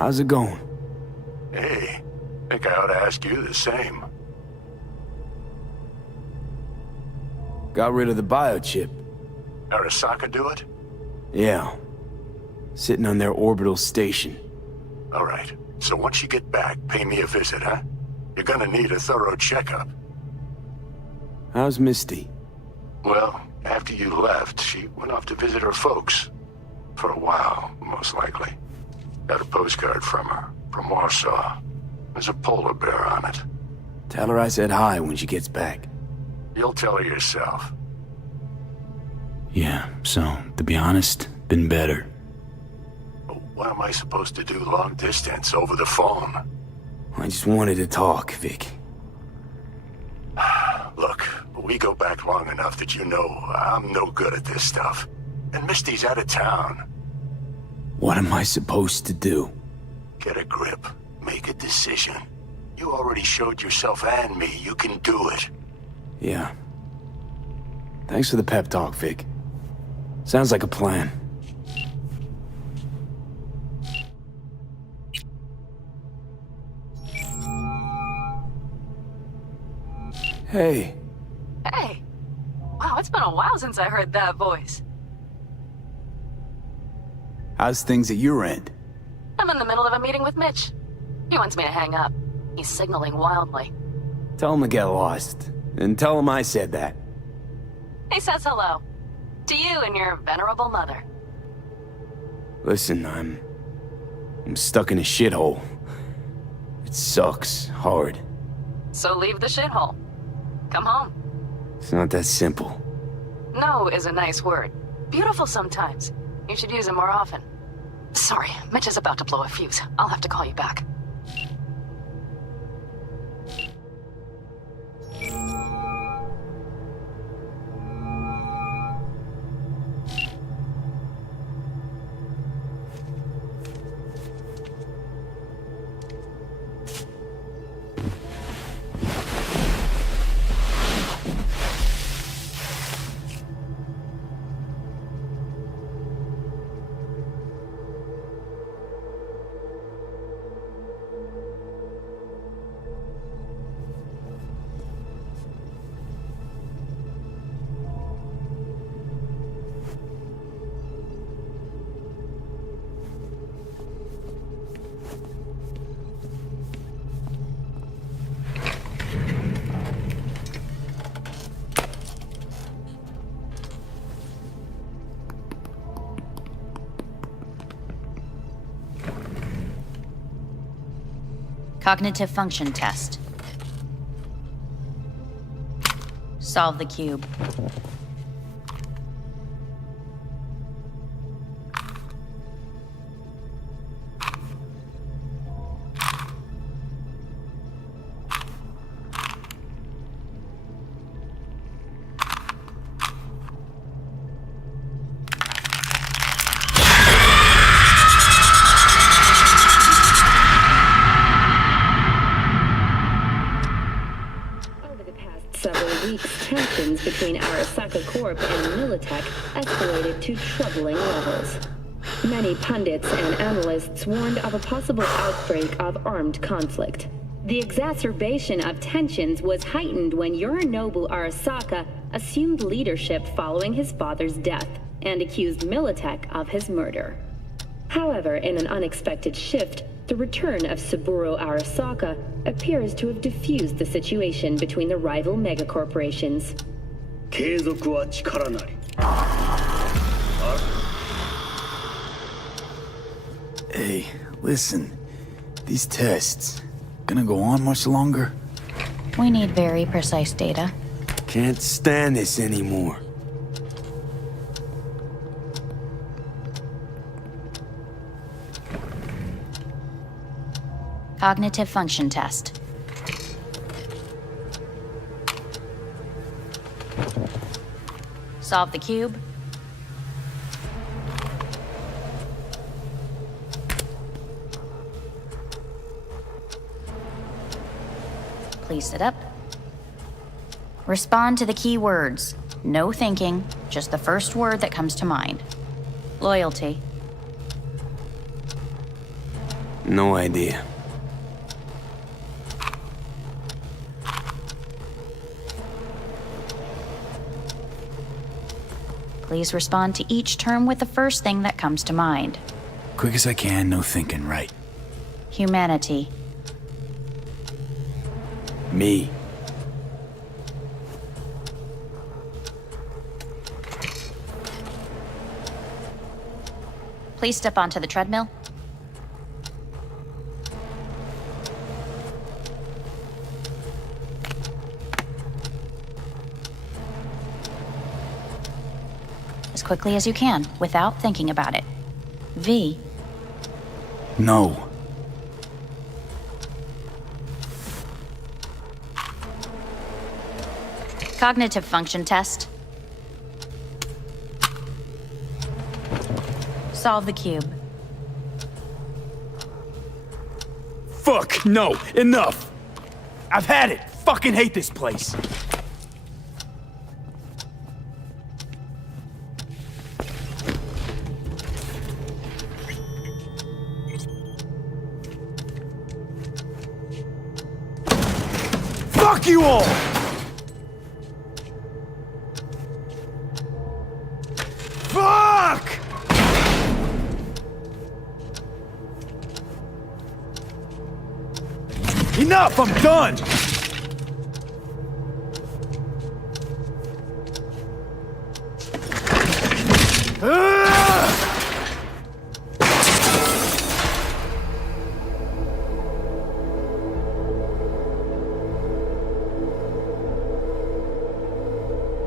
How's it going? Hey, think I ought to ask you the same. Got rid of the biochip. Arasaka do it? Yeah. Sitting on their orbital station. All right. So once you get back, pay me a visit, huh? You're gonna need a thorough checkup. How's Misty? Well, after you left, she went off to visit her folks. For a while, most likely. Got a postcard from her, from Warsaw. There's a polar bear on it. Tell her I said hi when she gets back. You'll tell her yourself. Yeah, so, to be honest, been better. What am I supposed to do long distance over the phone? I just wanted to talk, Vic. Look, we go back long enough that you know I'm no good at this stuff. And Misty's out of town. What am I supposed to do? Get a grip. Make a decision. You already showed yourself and me you can do it. Yeah. Thanks for the pep talk, Vic. Sounds like a plan. Hey. Hey. Wow, it's been a while since I heard that voice. How's things at your end? I'm in the middle of a meeting with Mitch. He wants me to hang up. He's signaling wildly. Tell him to get lost. And tell him I said that. He says hello. To you and your venerable mother. Listen, I'm stuck in a shithole. It sucks hard. So leave the shithole. Come home. It's not that simple. No is a nice word. Beautiful sometimes. You should use it more often. Sorry, Mitch is about to blow a fuse. I'll have to call you back. Cognitive function test. Solve the cube. Tensions between Arasaka Corp and Militech escalated to troubling levels. Many pundits and analysts warned of a possible outbreak of armed conflict. The exacerbation of tensions was heightened when Yorinobu Arasaka assumed leadership following his father's death and accused Militech of his murder. However, in an unexpected shift, the return of Saburo Arasaka appears to have diffused the situation between the rival megacorporations. Hey, listen. These tests, gonna go on much longer? We need very precise data. Can't stand this anymore. Cognitive function test. Solve the cube. Please sit up. Respond to the key words. No thinking, just the first word that comes to mind. Loyalty. No idea. Please respond to each term with the first thing that comes to mind. Quick as I can, no thinking, right? Humanity. Me. Please step onto the treadmill. As quickly as you can, without thinking about it. V. No. Cognitive function test. Solve the cube. Fuck, no, enough! I've had it! Fucking hate this place! Fuck you all! Fuck! Enough! I'm done!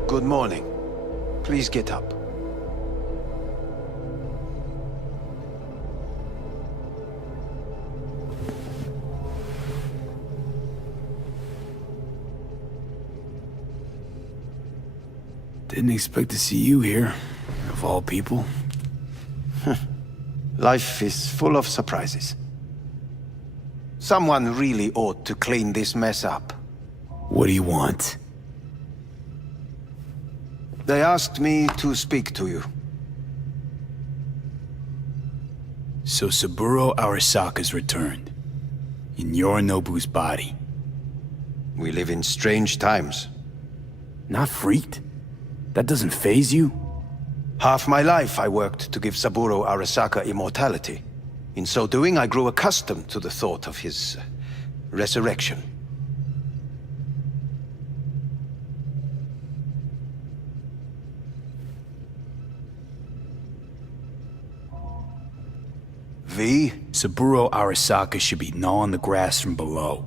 Good morning. Please get up. Didn't expect to see you here, of all people. Life is full of surprises. Someone really ought to clean this mess up. What do you want? They asked me to speak to you. So Saburo Arasaka's returned. In Yorinobu's body. We live in strange times. Not freaked? That doesn't faze you? Half my life I worked to give Saburo Arasaka immortality. In so doing, I grew accustomed to the thought of his resurrection. V? Saburo Arasaka should be gnawing the grass from below.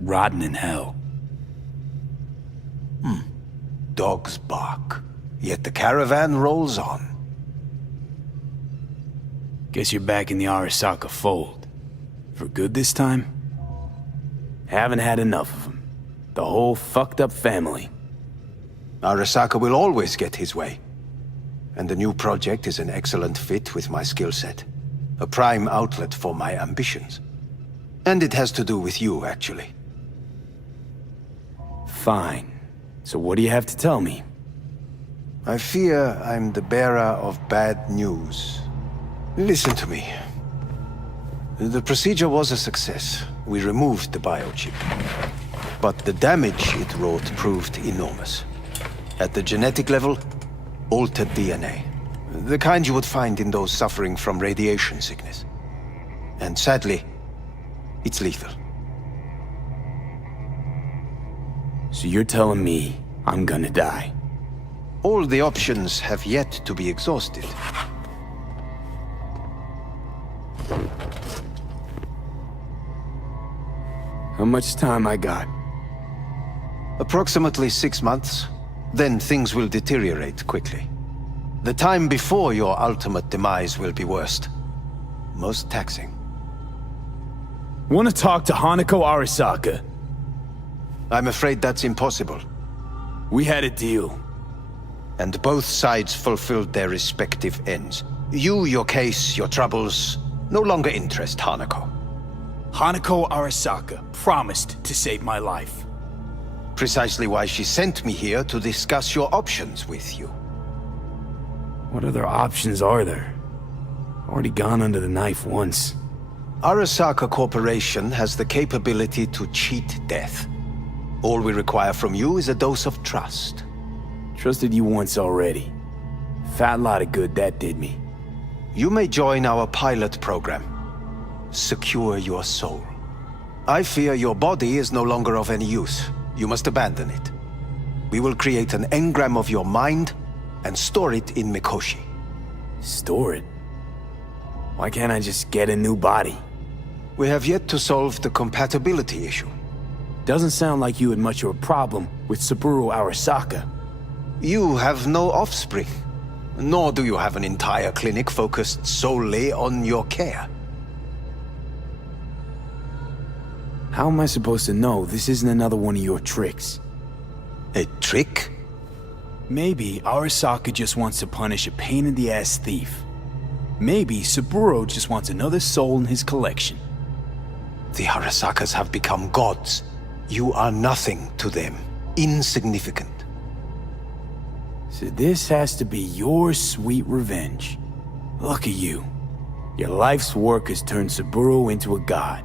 Rotting in hell. Dogs bark, yet the caravan rolls on. Guess you're back in the Arasaka fold. For good this time? Haven't had enough of them. The whole fucked up family. Arasaka will always get his way. And the new project is an excellent fit with my skill set. A prime outlet for my ambitions. And it has to do with you, actually. Fine. So what do you have to tell me? I fear I'm the bearer of bad news. Listen to me. The procedure was a success. We removed the biochip. But the damage it wrought proved enormous. At the genetic level, altered DNA. The kind you would find in those suffering from radiation sickness. And sadly, it's lethal. So you're telling me I'm gonna die? All the options have yet to be exhausted. How much time I got? Approximately 6 months. Then things will deteriorate quickly. The time before your ultimate demise will be worst. Most taxing. Want to talk to Hanako Arasaka? I'm afraid that's impossible. We had a deal. And both sides fulfilled their respective ends. You, your case, your troubles, no longer interest Hanako. Hanako Arasaka promised to save my life. Precisely why she sent me here to discuss your options with you. What other options are there? Already gone under the knife once. Arasaka Corporation has the capability to cheat death. All we require from you is a dose of trust. Trusted you once already. Fat lot of good that did me. You may join our pilot program. Secure your soul. I fear your body is no longer of any use. You must abandon it. We will create an engram of your mind and store it in Mikoshi. Store it? Why can't I just get a new body? We have yet to solve the compatibility issue. Doesn't sound like you had much of a problem with Saburo Arasaka. You have no offspring, nor do you have an entire clinic focused solely on your care. How am I supposed to know this isn't another one of your tricks? A trick? Maybe Arasaka just wants to punish a pain-in-the-ass thief. Maybe Saburo just wants another soul in his collection. The Arasakas have become gods. You are nothing to them. Insignificant. So this has to be your sweet revenge. Look at you. Your life's work has turned Saburo into a god.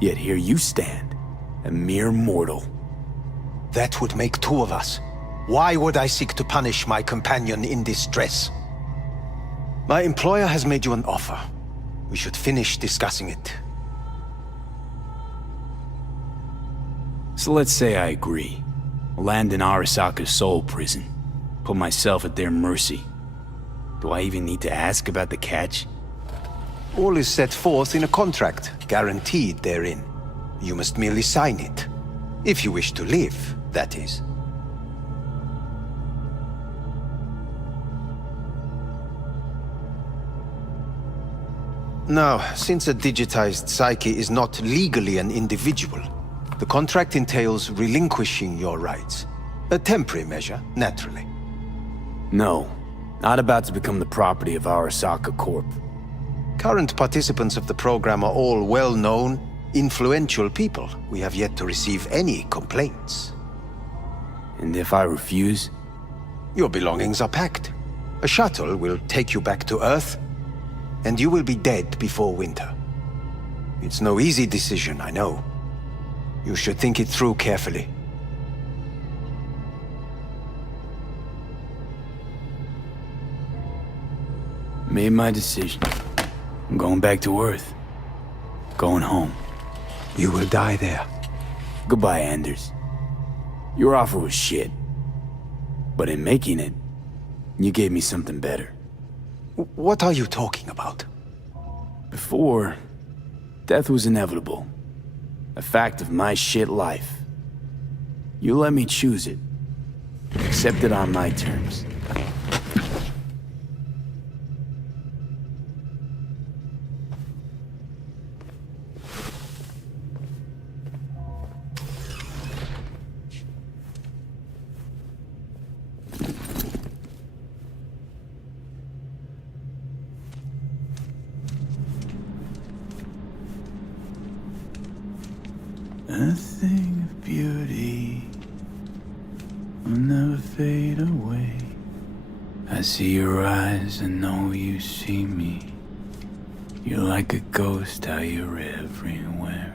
Yet here you stand, a mere mortal. That would make two of us. Why would I seek to punish my companion in distress? My employer has made you an offer. We should finish discussing it. So let's say I agree. Land in Arasaka's soul prison. Put myself at their mercy. Do I even need to ask about the catch? All is set forth in a contract, guaranteed therein. You must merely sign it. If you wish to live, that is. Now, since a digitized psyche is not legally an individual, the contract entails relinquishing your rights. A temporary measure, naturally. No, not about to become the property of Arasaka Corp. Current participants of the program are all well-known, influential people. We have yet to receive any complaints. And if I refuse? Your belongings are packed. A shuttle will take you back to Earth, and you will be dead before winter. It's no easy decision, I know. You should think it through carefully. Made my decision. I'm going back to Earth. Going home. You will die there. Goodbye, Anders. Your offer was shit. But in making it, you gave me something better. What are you talking about? Before, death was inevitable. A fact of my shit life. You let me choose it. Accept it on my terms. A thing of beauty will never fade away. I see your eyes and know you see me. You're like a ghost, how you're everywhere.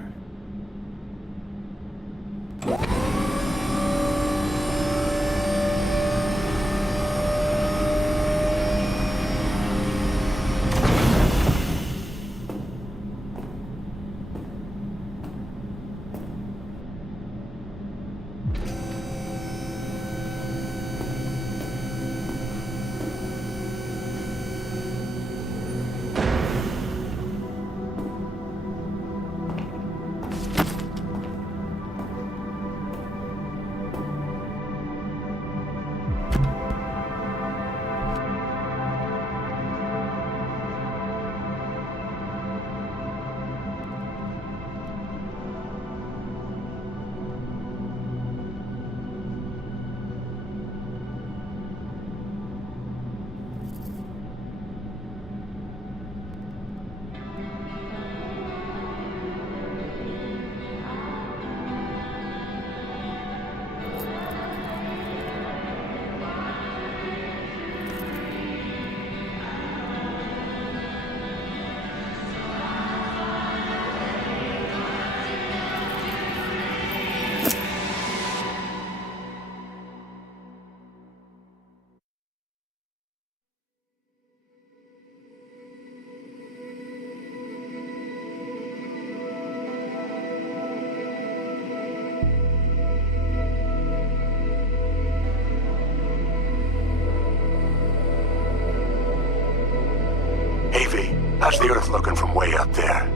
How's the Earth looking from way up there?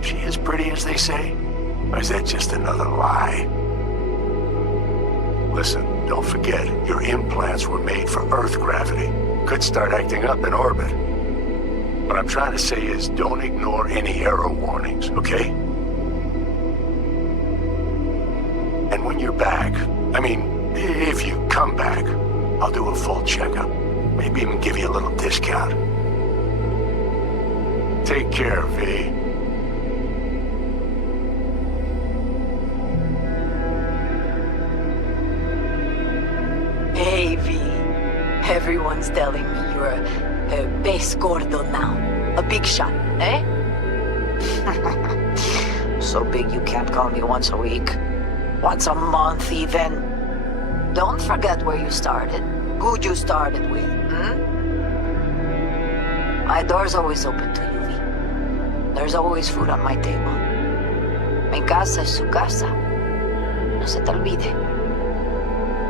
She as pretty as they say? Or is that just another lie? Listen, don't forget, your implants were made for Earth gravity. Could start acting up in orbit. What I'm trying to say is don't ignore any error warnings, okay? And when you're back, I mean, if you come back, I'll do a full checkup. Maybe even give you a little discount. Take care, V. Hey, V. Everyone's telling me you're a base gordo now. A big shot, eh? So big you can't call me once a week. Once a month, even. Don't forget where you started. Who'd you started with, My door's always open to you, V. There's always food on my table. Mi casa es su casa. No se te olvide.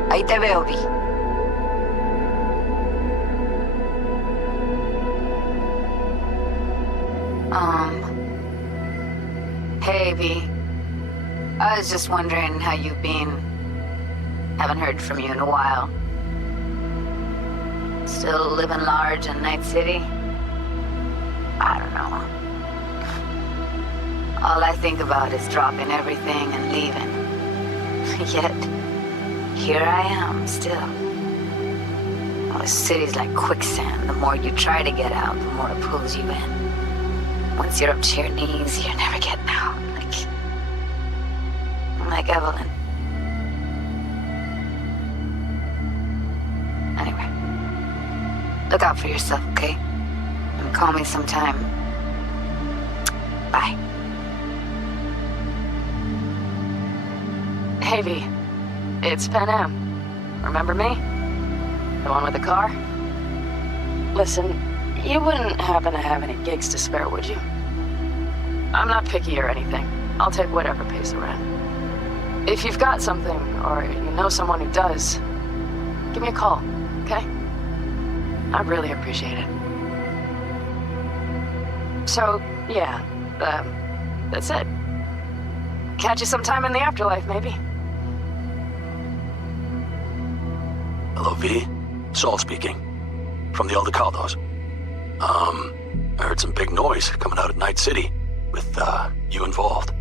Ahí te veo, V. Hey, V. I was just wondering how you've been. Haven't heard from you in a while. Still living large in Night City? I don't know. All I think about is dropping everything and leaving. Yet, here I am, still. Oh, the city's like quicksand. The more you try to get out, the more it pulls you in. Once you're up to your knees, you're never getting out. Like Evelyn. Anyway. Look out for yourself, okay? And call me sometime. Bye. Hey, V. It's Pan Am. Remember me? The one with the car? Listen, you wouldn't happen to have any gigs to spare, would you? I'm not picky or anything. I'll take whatever pays the rent. If you've got something, or you know someone who does, give me a call, okay? I'd really appreciate it. So, yeah, that's it. Catch you sometime in the afterlife, maybe. Hello, V. Saul speaking. From the Aldecaldos. I heard some big noise coming out of Night City, with, you involved.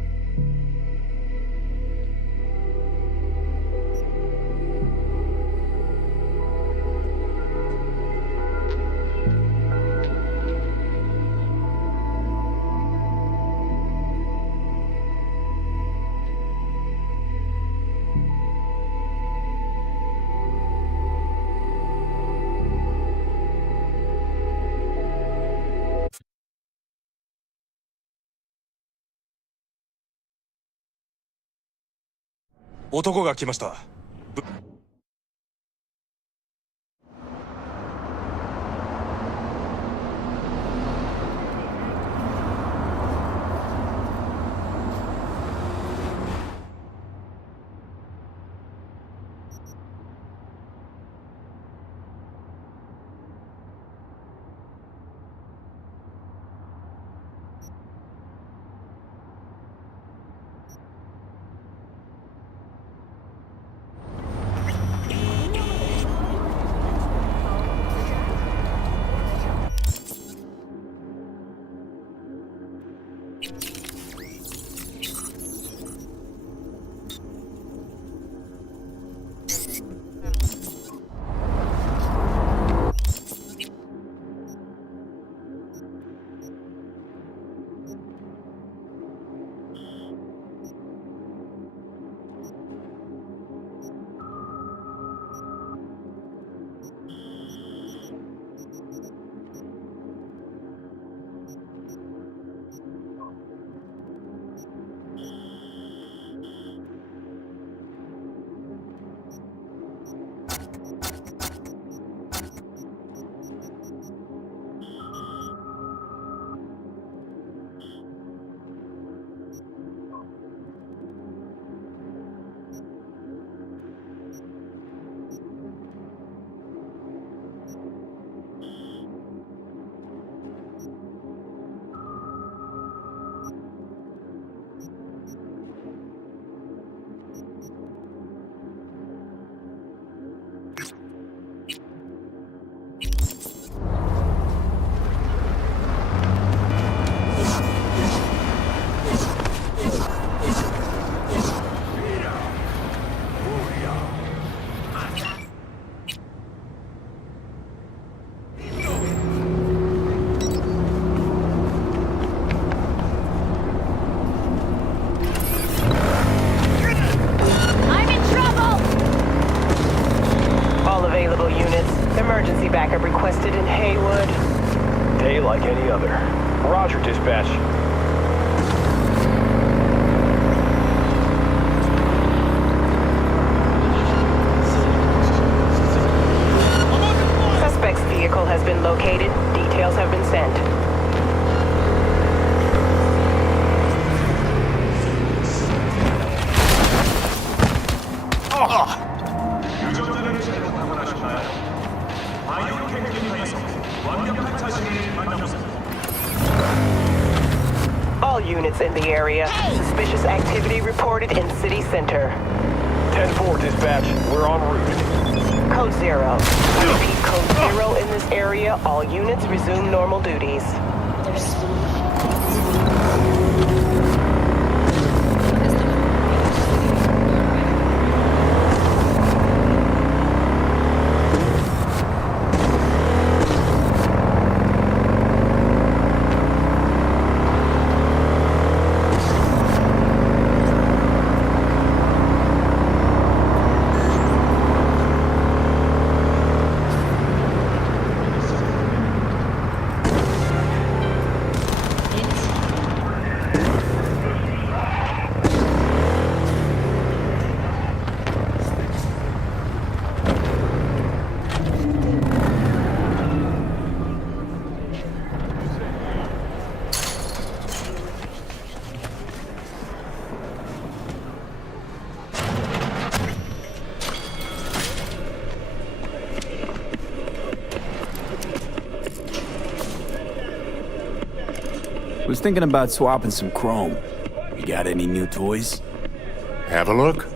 男が来ました。like any other. Roger, dispatch. Suspect's vehicle has been located. Details have been sent. All units in the area. Suspicious activity reported in city center. 10-4, dispatch. We're en route. Code 0. I repeat, code 0 in this area. All units resume normal duties. Was thinking about swapping some chrome. You got any new toys? Have a look.